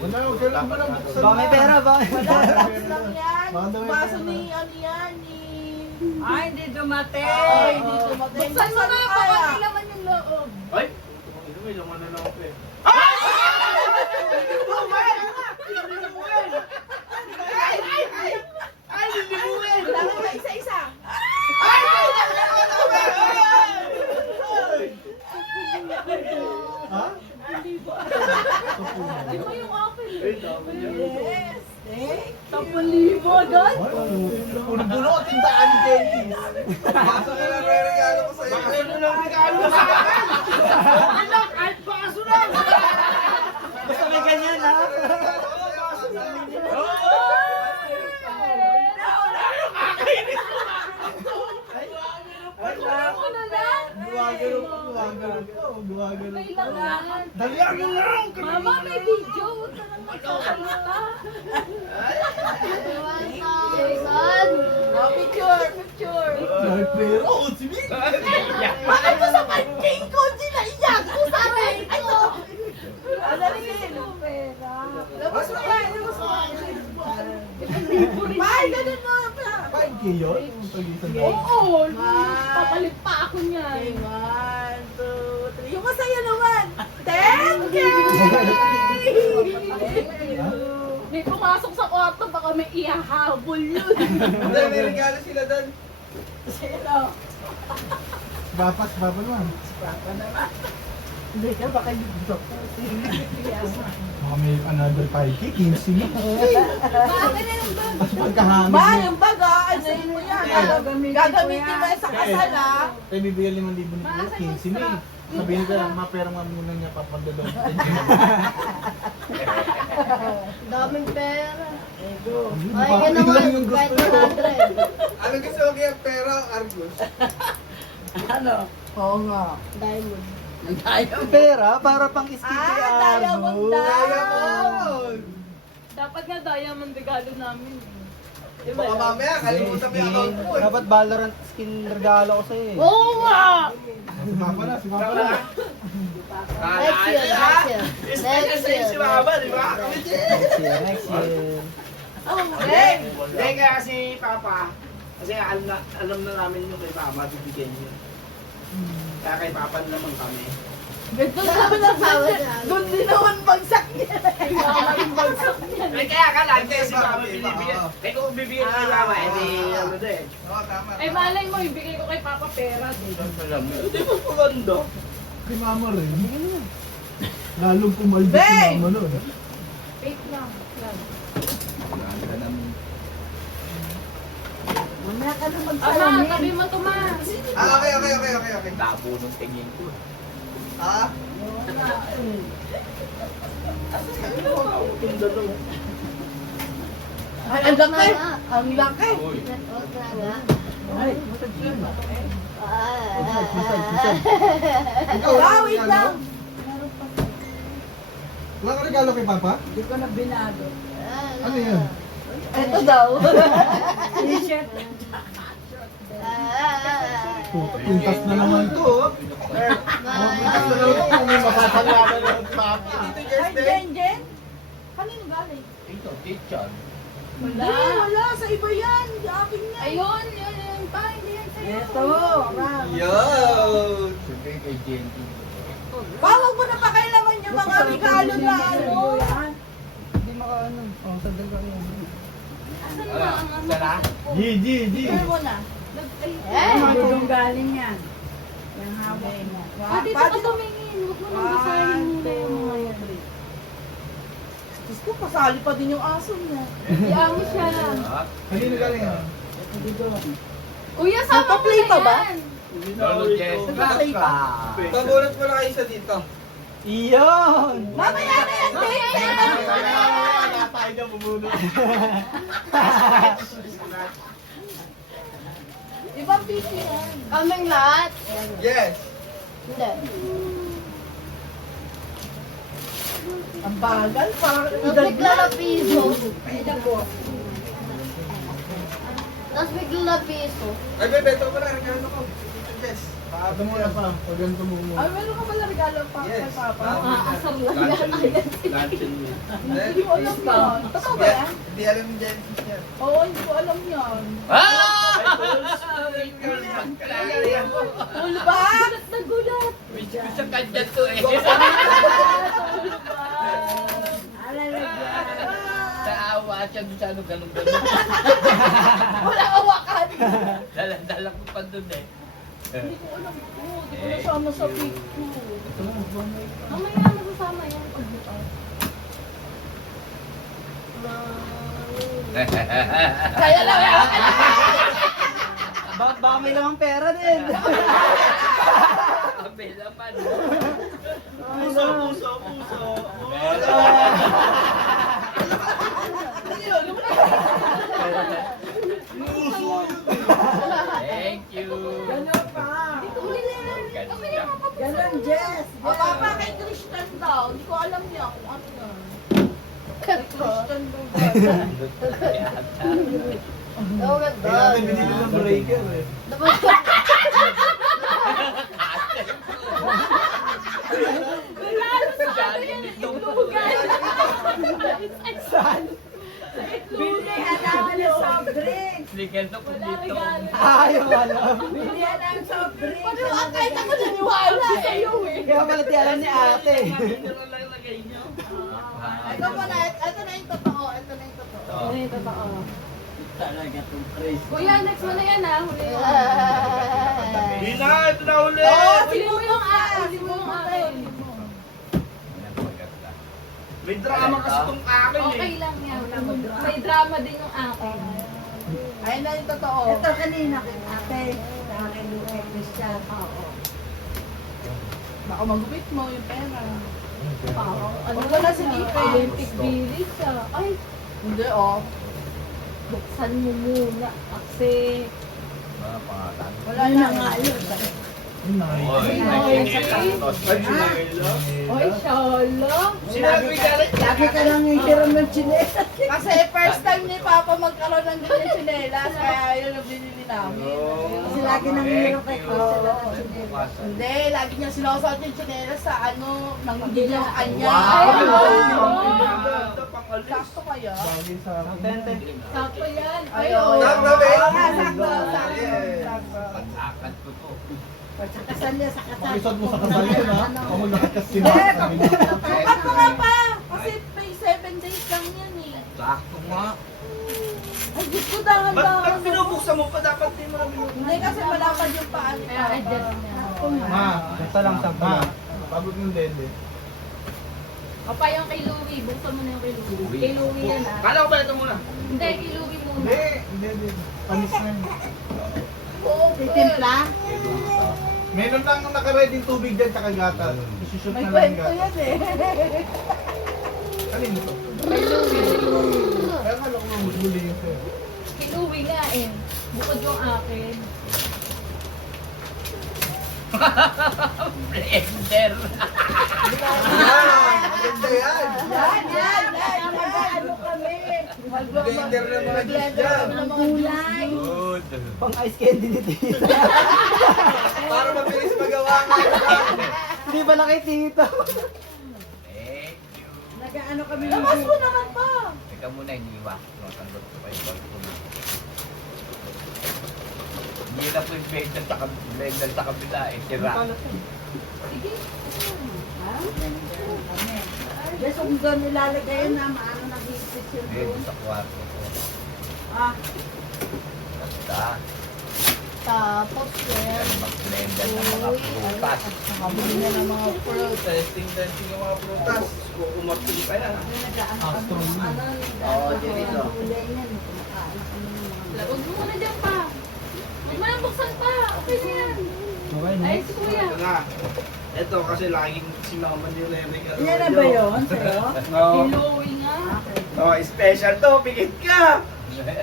Wala, kailan mo lang buksan Baka may pera, baka. Wala, props lang yan. Baka daw may Baso pera. ni, ano yan, ni... Ay, hindi dumating. Ay, hindi dumating. Buksan mo nga baka may laman yung loob. Ay, may laman na lang ako eh. Ay! Ay, lilibuhin! Wala ka isa-isa. Ha? Di ba yung akin eh? Yes. Thank 10,000 agad? Ay, puno-puno ang tindahan ni Jenny. Baka na lang may regalo ko sa'yo. Baka ano lang regalo mo sa akin? Okay lang, kahit bakaso lang! Basta may ganyan ha. Oo, bakaso lang. Kailangan. Dalihan mo lang! Mama, may video. Huwag ka nang magsasalita. Oh, picture, picture. Iyak. Bakit ko sa pancake ko? Sinaiyak ko sa akin. Ay, ko. Ano rin? Labas mo yan, labas mo. Ay, ganun mo. Oo. Papalit pa ako niyan. 1, 2, 3. Yung masaya naman. 10K! May pumasok sa kwarto, baka may ihahabol yun. Hindi, may regalo sila doon. Sino? Bapat naman. Hindi ka, baka dito. Baka may another 5K, 15 na. Bakit na yung bag? Mas pagkahangin Ba, mo. yung baga, ano yun mo yan? Gagamitin mo yan sa kasal, ha? Tayo bibigyan 5,000 ni Kuya, 15 na eh. Sabihin ko lang, mapera nga muna niya papadalo. Daming pera. Ay, Ay, naman, kahit 100. Ano gusto mo kaya pera, Argus? Ano? Oo nga. Diamond. Pera para pang skip Diamond daw. Dapat nga diamond regalo namin. Baka mamaya, kalimutan mo yung account mo. Dapat Valorant skin regalo ko sa'yo eh. Oo nga! Si Papa na, si Papa na. Next year, next year. Next year. Si Mama, di ba? Next year. Hindi, kaya kasi Papa, kasi alam na namin yung kay Mama, bibigyan niyo. Kaya kay Papa naman kami. Ganito naman ang Asawa bagsak. niya. Doon din naman bagsak niya. Eh, kaya ka lang, kaya si Mama binibigyan. Eh, kung bibigyan kay Mama, eh, di ano din. Oo, tama. Ay malay mo, ibigay ko kay Papa pera. Hindi mo maganda. Kay Mama rin. Lalong pumaldo si Beng! Mama nun. Wait lang. Yan. Mamaya ka na Ama, magsalamin. tabi mo to, ma. Okay. Labo nung tingin ko. Ah, Ay, ang laki. Ang laki. Huwag na nga. Ay, Ikaw, ah, wait lang. Wala ka regalo kay Papa? Hindi ko na binado. Ano yan? Ito daw. T-shirt. Pintas na naman to. Pintas na naman to kung may makasalaman ng Papa. Ay, Jen, Jen. Kanino galing? Ito, teacher. Hindi, wala. Sa iba yan. Di akin yan. Ayun, yun pa. Hindi yan sa'yo. Ito. yo! Sabi kay Jenty. Bawag mo na pakailaman yung mga regalo na ano. Hindi makaano. Oh, sadal ka yan. Asan na ang ano? Sala? G. Tignan mo na. Yung galing yan. Yung hawak mo. Ah, dito ka tumingin. Huwag mo nang basahin muna yung mga yan. Diyos ko, pasali pa din yung aso niya. Iamo siya. Kanino galing yan? Kuya, sama mo Nagpa-play pa ba? yan. Lolo Jess. Nagpa-play pa? Pabunot mo na kayo sa dito. Iyon! Mamaya na yan, Jen! Wala tayo na bubunot. Ibang piso yan. Kaming lahat. Yes! Hindi. Ang bagal, parang Tapos bigla na piso. Tapos bigla na piso. Ay, beto ko na, regalo ko. Yes. Ito muna pa. Pag ganito mo muna. Ay, meron ka pala regalo pa kay Yes. Papa. Asar lang yan. Luncheon niya. Hindi ko alam yan. Totoo ba yan? Hindi alam ni Jen. Oo, hindi ko alam yan. Ah! Ulo ba? Nagulat. Sa kanya to eh. Sa awa siya doon sa ano, ganun-ganun. Wala awakan. Dala-dala ko pa doon eh. Hindi ko alam ko. Hindi ko nasama sa picture. Mamaya masasama yan. Kaya lang yan. Baka may lamang pera din. Sabi naman. Puso, puso, puso. Thank you. Ganun pa. Uli na lang. Meron, Jess. O, papa, kay Christian daw. Hindi ko alam niya kung ano yun. Kay Christian daw. Oh, ganda. Kaya natin binili ng breaker eh. Dapat Bilihan namin ng soft drinks. Ayaw alam. Bilihan namin soft drinks. Ano, kahit ako naniwala sa'yo eh. Kaya pala di alam ni ate. Ito muna, ito na yung totoo. Ito na yung totoo. Ano yung totoo? Talaga tong crazy. Kuya, next mo na yan ah. Huli mo. Hindi na, ito na uli. Huli mo yung huli mo yung akin. May drama kasi itong akin eh. Okay lang yan. May drama din yung akin. Ayun na yung totoo. Ito kanina kay ate. Sa akin yung kay Christian. Oo. Baka magupit mo yung pera. Ano Wala si Lipe. Olympic Village ah. Ay, Hindi, oh. buksan mo muna. Kasi, Wala na nga yun. oy, shala. Sino nagregalo? Lagi ka lang hihiram ng chinelas. Kasi first time ni Papa magkaroon ng ganyan chinelas, kaya yun ang binili namin. Kasi lagi nang hihiram kay Christian ng chinelas. Hindi, lagi niya sinusuot yung chinelas sa ano, nang hindi niya kanya. Sakto kaya? Sakto yan. Ay, Ay, oo. oh. Sakto, Kasal niya sa kasal. Pakisod mo sa kasal yun ha. Ako lahat kasi Bakit mo nga pa? Kasi may 7 days lang yan eh. Sakto nga. Ay, Diyos ko, Ba't dahan-dahan. binubuksan mo pa? Dapat di mo na binubuksan. Hindi kasi malapad yung paan ni Kaya Papa. adjust niya. Ma, Basta lang sa ma, pagod ng dede. O pa yung kay Louie. Buksan mo na yung kay Louie. Kay Louie yan ah. Kala ko ba ito muna? Hindi, kay Louie muna. Hindi. Panis na yun. Titimpla? Meron lang naka-ready tubig dyan tsaka gata. Isushoot May na lang yung kwento gata. yan eh. Alin ito? Kaya kala ko nga huli yung sa'yo. Kay Louie nga eh. Bukod yung akin. Blender. Maganda yan! Yan. Ano kami? Blender na mga juice Blender dyan. kami ng mga Kulay. pang ice candy ni tita. Para mabilis magawa nga. Hindi ba kay tita? Nag-ano kami ng Labas mo naman pa. Teka muna, iniiwa. Tanggap ko pa yung balkon. Hindi na po yung blender sa kabila eh. Sira. Sige. Yes, kung doon nilalagay yun na maano nag-iisip yun Dito doon. sa kwarto ko. Ah, Basta. tapos yan. Mag-blender ng mga prutas. Nakabili na ng mga fruit. Testing yung mga prutas. Kukumapin pa yan. Oo, dito. kulay niyan. Kumakain kami ng mga- Huwag mo muna dyan pa. Huwag mo lang buksan pa. Okay na yan. Okay, Ay, next. si Kuya. Ito na. Ito kasi laging si mama ni Remy. Yan na ba yun sa'yo? Oo. Si Louie nga. Oh, special to. Pikit ka.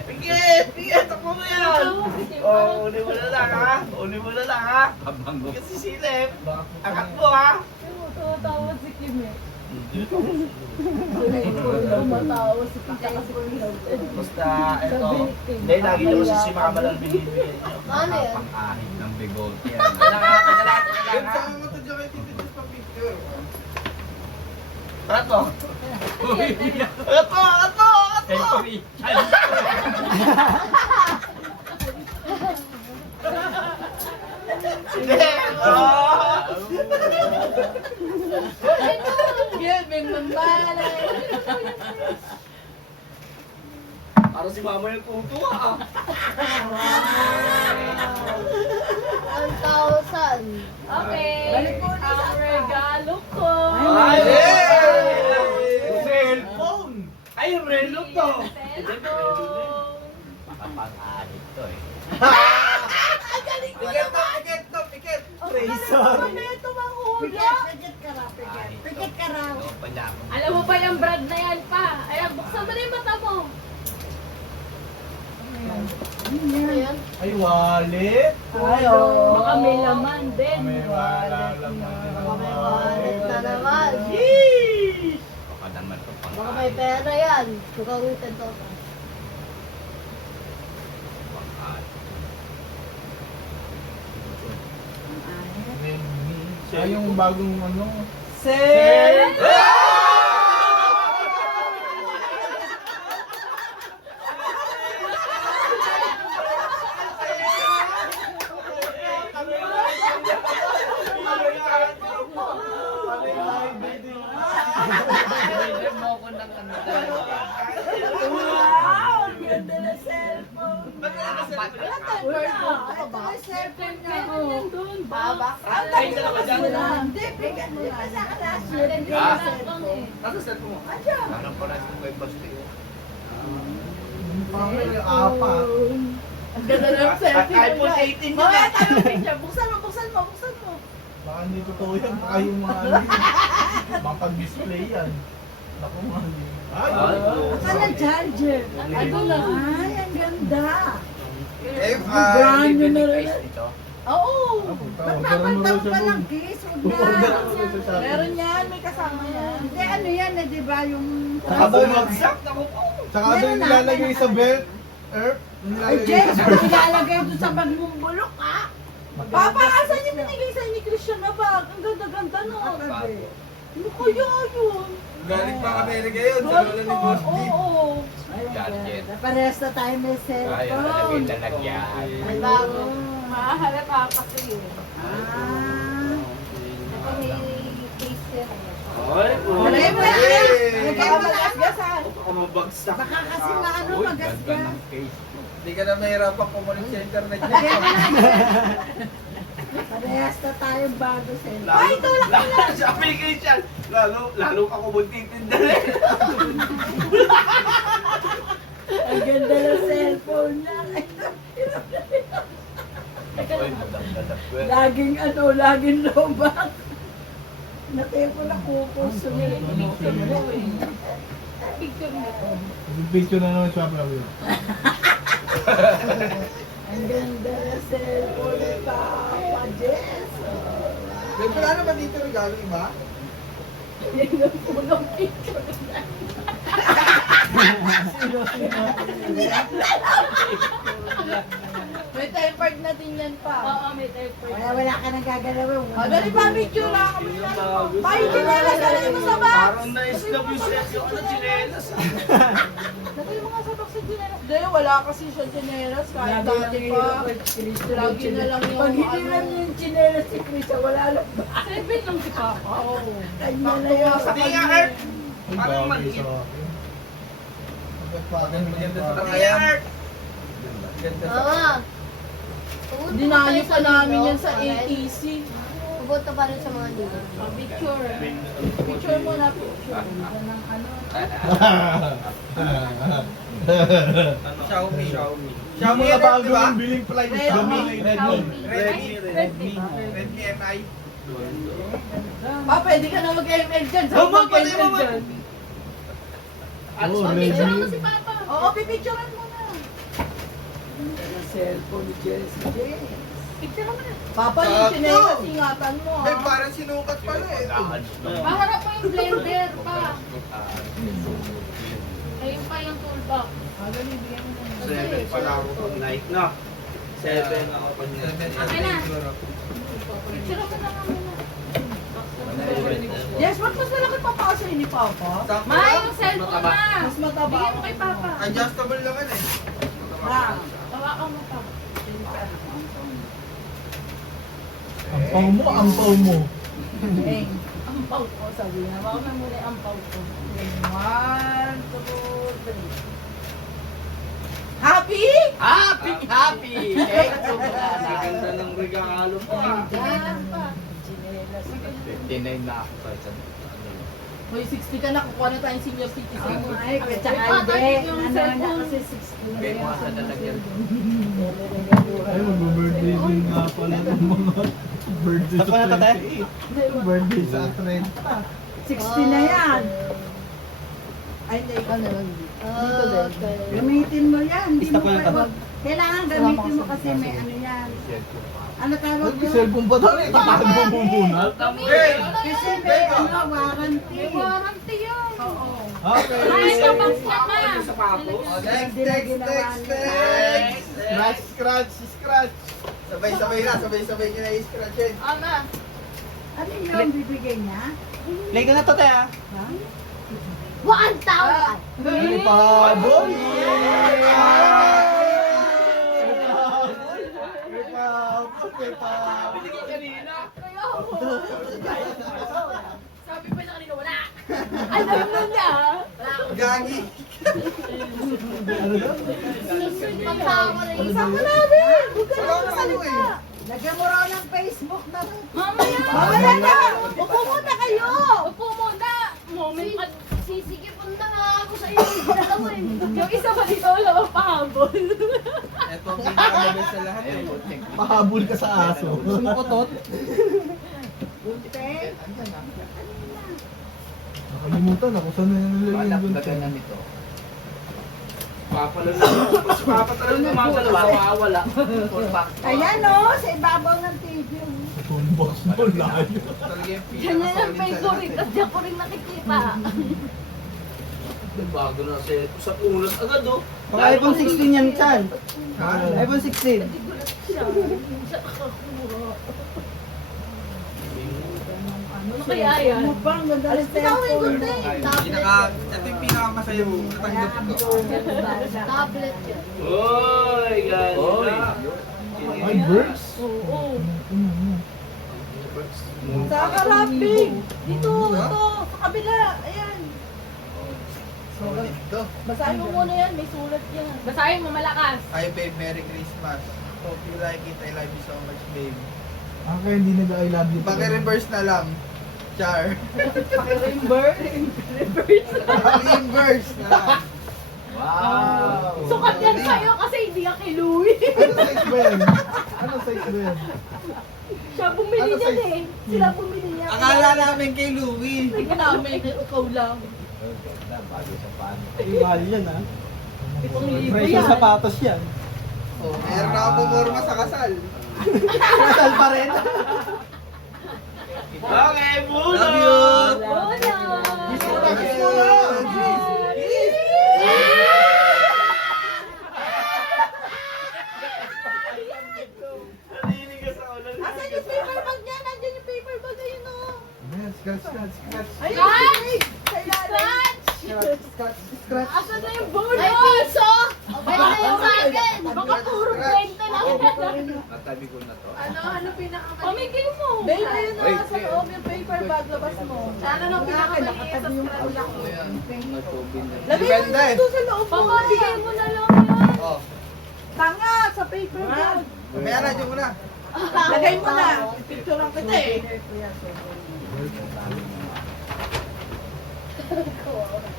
Pikit. Ako mo yan. Oh, uli mo na lang ha. Uli mo na lang ha. Habang gusto. Kasi silip. Angat mo ha. Tumatawa si Kim eh. Tumatawa si Tita kasi Basta ito. Hindi, lagi nyo kasi si mama lang binibigyan nyo. Ano yan? Pang-ahit ng bigote yan. Teka lang Yan ha. saan mo ito dyan kay Tito Jess pang picture? Angat mo. Uy, Angat mo. Angat mo. kay Christian. Hindi. Oh. Yan, may mambalay. Para si mama yung tutuwa ah. 1,000. Okay. Balik mo na Ang regalo ko. Ay! Hey! Cellphone! Ay, relo to. Cellphone. Pang-ahit to eh. Pikit to! Pikit! Razor. Ano ito mahula? Pikit ka raw, pikit. Pikit ka raw. Doon pa niya ako. Alam mo ba yung brand na yan pa? Ayan, buksan mo na yung mata mo. Ano yan? Ay, wallet! Ay, oh. Baka may laman. Ben, wallet na. May wallet na naman. Baka naman ito pang Baka may pera yan. Kukawitan to. Siya yung bagong ano. Pwede mo ko ng ano dahil. Wow! Ang ganda na cellphone. Baba. Ay, dalawa dyan. Hindi, bigyan mo na. Nasa cellphone mo. Parang pala ito kay Basti. Apat. Ang ganda ng selfie. iPhone 18 yun. Mamaya tayo picture. Buksan mo, buksan mo, buksan mo. Baka hindi totoo yan. Baka yung mga ano yun. Baka display yan. Naku nga. Ay! Akala charger. Ano na? Ay, ang ganda. Brand new na rin. Ito. Oo. Ba't papaltang pa lang case? Huwag na. Meron yan, may kasama yan. Hindi, ano yan na, di ba? Yung... Bumagsak. Naku po. Tsaka doon yung nilalagay sa belt. Ay, Jess, ano nilalagay doon sa bag mong bulok, ha? Papa, asan yung binigay sa'yo ni Christian na bag? Ang ganda-ganda no. Ano kaya yun? Galing pa Amerika yun, sa lola ni Boss D. Oo. Gadget. Parehas na tayo may Ay, cellphone. lalagyan. May bago. Mahalap pa kasi. Ah. Ito may case yan. Ay, Lagay mo na. Lagay Baka mo na. magasgasan. Baka mabagsak. Baka kasi maano Uy, ganda magasgas. ng case. Hindi ka na mahirapan kumulit sa internet. Lagay mo na. Parehas na tayong bago cellphone. Ay, tulak mo na. Sabi kay Chan, lalo ka kumutitinda rin. Ang ganda ng cellphone niya. Uy, madamdalap ko. Laging ano, laging lobak. Natepo na kukuso niya. Picture na naman siya, Flavio. Ang ganda ng cellphone ni Papa Jess. May wala naman dito regalo, iba? Yan ang punong picture na. May tempered na din yan pa. Oo, may type Wala ka nang gagalawin. Dali pa, picture na kami na. Ay, chinelas, dali mo sa box. Parang na-establish yung ano, chinelas. Dali mo nga sa box sa chinelas. Dali, wala kasi siya chinelas. Kahit dati pa. Lagi na lang yung Pag hindi lang yung chinelas si Krisa, wala lang ba? 7 lang si Papa. Oo. Kanya na yun. Hindi nga, Art. Parang maliit. Maganda sa Hindi nga, Art. Ganda sa Mama. Dinayo pa namin yan sa ATC. Pupunta pa rin sa mga dito. Picture. Picture mo na, picture. Xiaomi. Siya mga Xiaomi, bago di ba? yung billing flight. Redmi. Redmi MI. Pa, pwede ka na mag-ML dyan. Sa Mama, pati mag-ML mama. dyan. Oh, Picture Redmi. mo si Papa. Oo, pipicturean mo na. Cellphone ni Jess. Picture mo na. Papa, yung chinelas, ingatan mo. May Ah. parang sinukat pala eh. Maharap mo yung blender pa. Ayun pa yung toolbox. Seven pala ako pag night na. 7 ako pag night. Okay na. Picture mo na kami na. Yes, ba't mas malaki pa pa sa'yo ni Papa? Ma, yung cellphone na. Mas mataba. Bigyan mo kay Papa. Adjustable lang yan eh. Hawakan mo pa. Ampaw mo. Eh, ampaw ko, sabi na. Baka na muna yung ampaw ko. 1, 2, 3. Happy? Happy! Ganda ng regalo po. Tingnan pa. 59 na ako sa isang May 60 ka na, kukuha na tayong senior citizen. Ay, tsaka hindi. Ano na kasi 60 Kaya mga sa lalagyan. Ay, mag-birthday din nga pala ng mga birthday Saan pa na, tatay? 28. Birthday sa 60 na yan. Ay, hindi. Ano? Dito din. Okay. Gamitin mo yan. Hindi Isa mo pa na pa, taba. kailangan gamitin mo kasi may ano yan. Cellphone pa. Ano tawag yun? Cellphone pa daw eh. Tapos mo muna. Kasi may warranty. Warranty yun. Oo. Okay. Ay, ito box naman. Sapatos. Scratch. Sabay-sabay nyo na i-scratch yun. Ama. Ano yung bibigay niya? Play ko na to, te, ah. 1,000. May pahabol. May pahabol. Sabi pa niya kanina, wala. Alam mo niya. Gagi. Magkakawa na yun. Sama namin! Huwag ka Wala na na magsalita. Lagyan mo raw ng Facebook na. Mamaya. Mamaya na! Upo muna kayo! Upo muna. Moment pa. Sisigipon na nga ako sa iyo. Dalawa eh. Yung isa pa dito, wala pang pahabol. Ito ang pinaka-best sa lahat eh. Pahabol ka sa aso. Sumukotot. Bunte. Nakalimutan ako. Saan na nilalagay yung bunte? Malapdagan na nito. Papa lang naman. Mas papa talaga gumagalaw. Mawawala. Ayan o, sa ibabaw ng TV. Sa toolbox mo, layo. Talaga yung Yan yan ang pinaka-solid sa favorite. lahat At diyan ko rin nakikita. Bago na sa unas agad oh. Pang iPhone 16 yan, Chan. Ha? iPhone 16. Ano kaya yan? Ano ba? Ang ganda ng cellphone. Ito yung pinaka-masaya mo. Natanggap ko. Tablet yan. Oy, ganda. Ay, birds. Oo. Sa karapig! Dito, ito, sa kabila. Ayan. Solid to. Basahin mo muna yan, may sulat yan. Basahin mo malakas. Hi babe, Merry Christmas. Hope you like it. I love you so much, babe. Kaya hindi nag-I love you. Paki-reverse na lang. Char. Paki-reimburse. Paki-reverse na lang. Wow! Sukat yan sa'yo kasi hindi ka kay Louie. Ano size ba yan? Ano size ba yan? Siya bumili Ano niyan size? eh. Sila bumili niya. Akala namin kay Louie. Hindi namin, ikaw lang. Bago sa pan. Mahal yan, ah. 7,000 Presyo yan. sapatos yan. Oh, meron ako pumorma sa kasal. Kasal pa rin. Okay, muna. Love you. Naninig ka sa ulan. Asan yung paper bag niya? Nandiyan yung paper bag, ayun o. Ayan, scratch. Ayun, Scratch! sa ilalim. Scratch. Asan na yung bonus? Ay, piso! Ay, na yung sa akin! Baka puro 20 lang. Natabi ko na to. Ano pinakamali? Pamigil mo. Babe, ayun na sa loob yung paper bag, labas mo. Ano pinakamali sa scratch? Ayan. Nagtubig na. Lagay mo Depende. na ito sa loob mo. Pamigil mo na lang yan. Oh. Tanga, sa paper bag. Mamaya na, dyan mo na. Lagay mo na. Picture lang kita eh.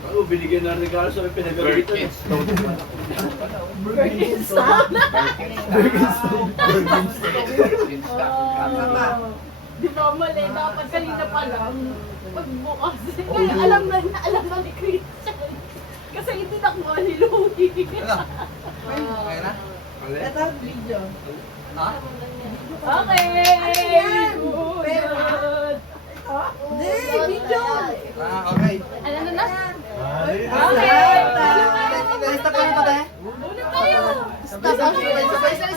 Ano, binigyan ng regalo sa pinagalitan. Birkenstock. Di ba mali? Dapat kanina pa lang. Pagbukas. Kaya alam na ni Christian. Kasi hindi nakuha ni Louie. Ano? Okay na? Ito, video. Ha? Okay! Pero, Good. Hindi, video. Okay. Alam na na? Ay, Okay! Basta pa rin to, te. Una tayo! Sabay-sabay.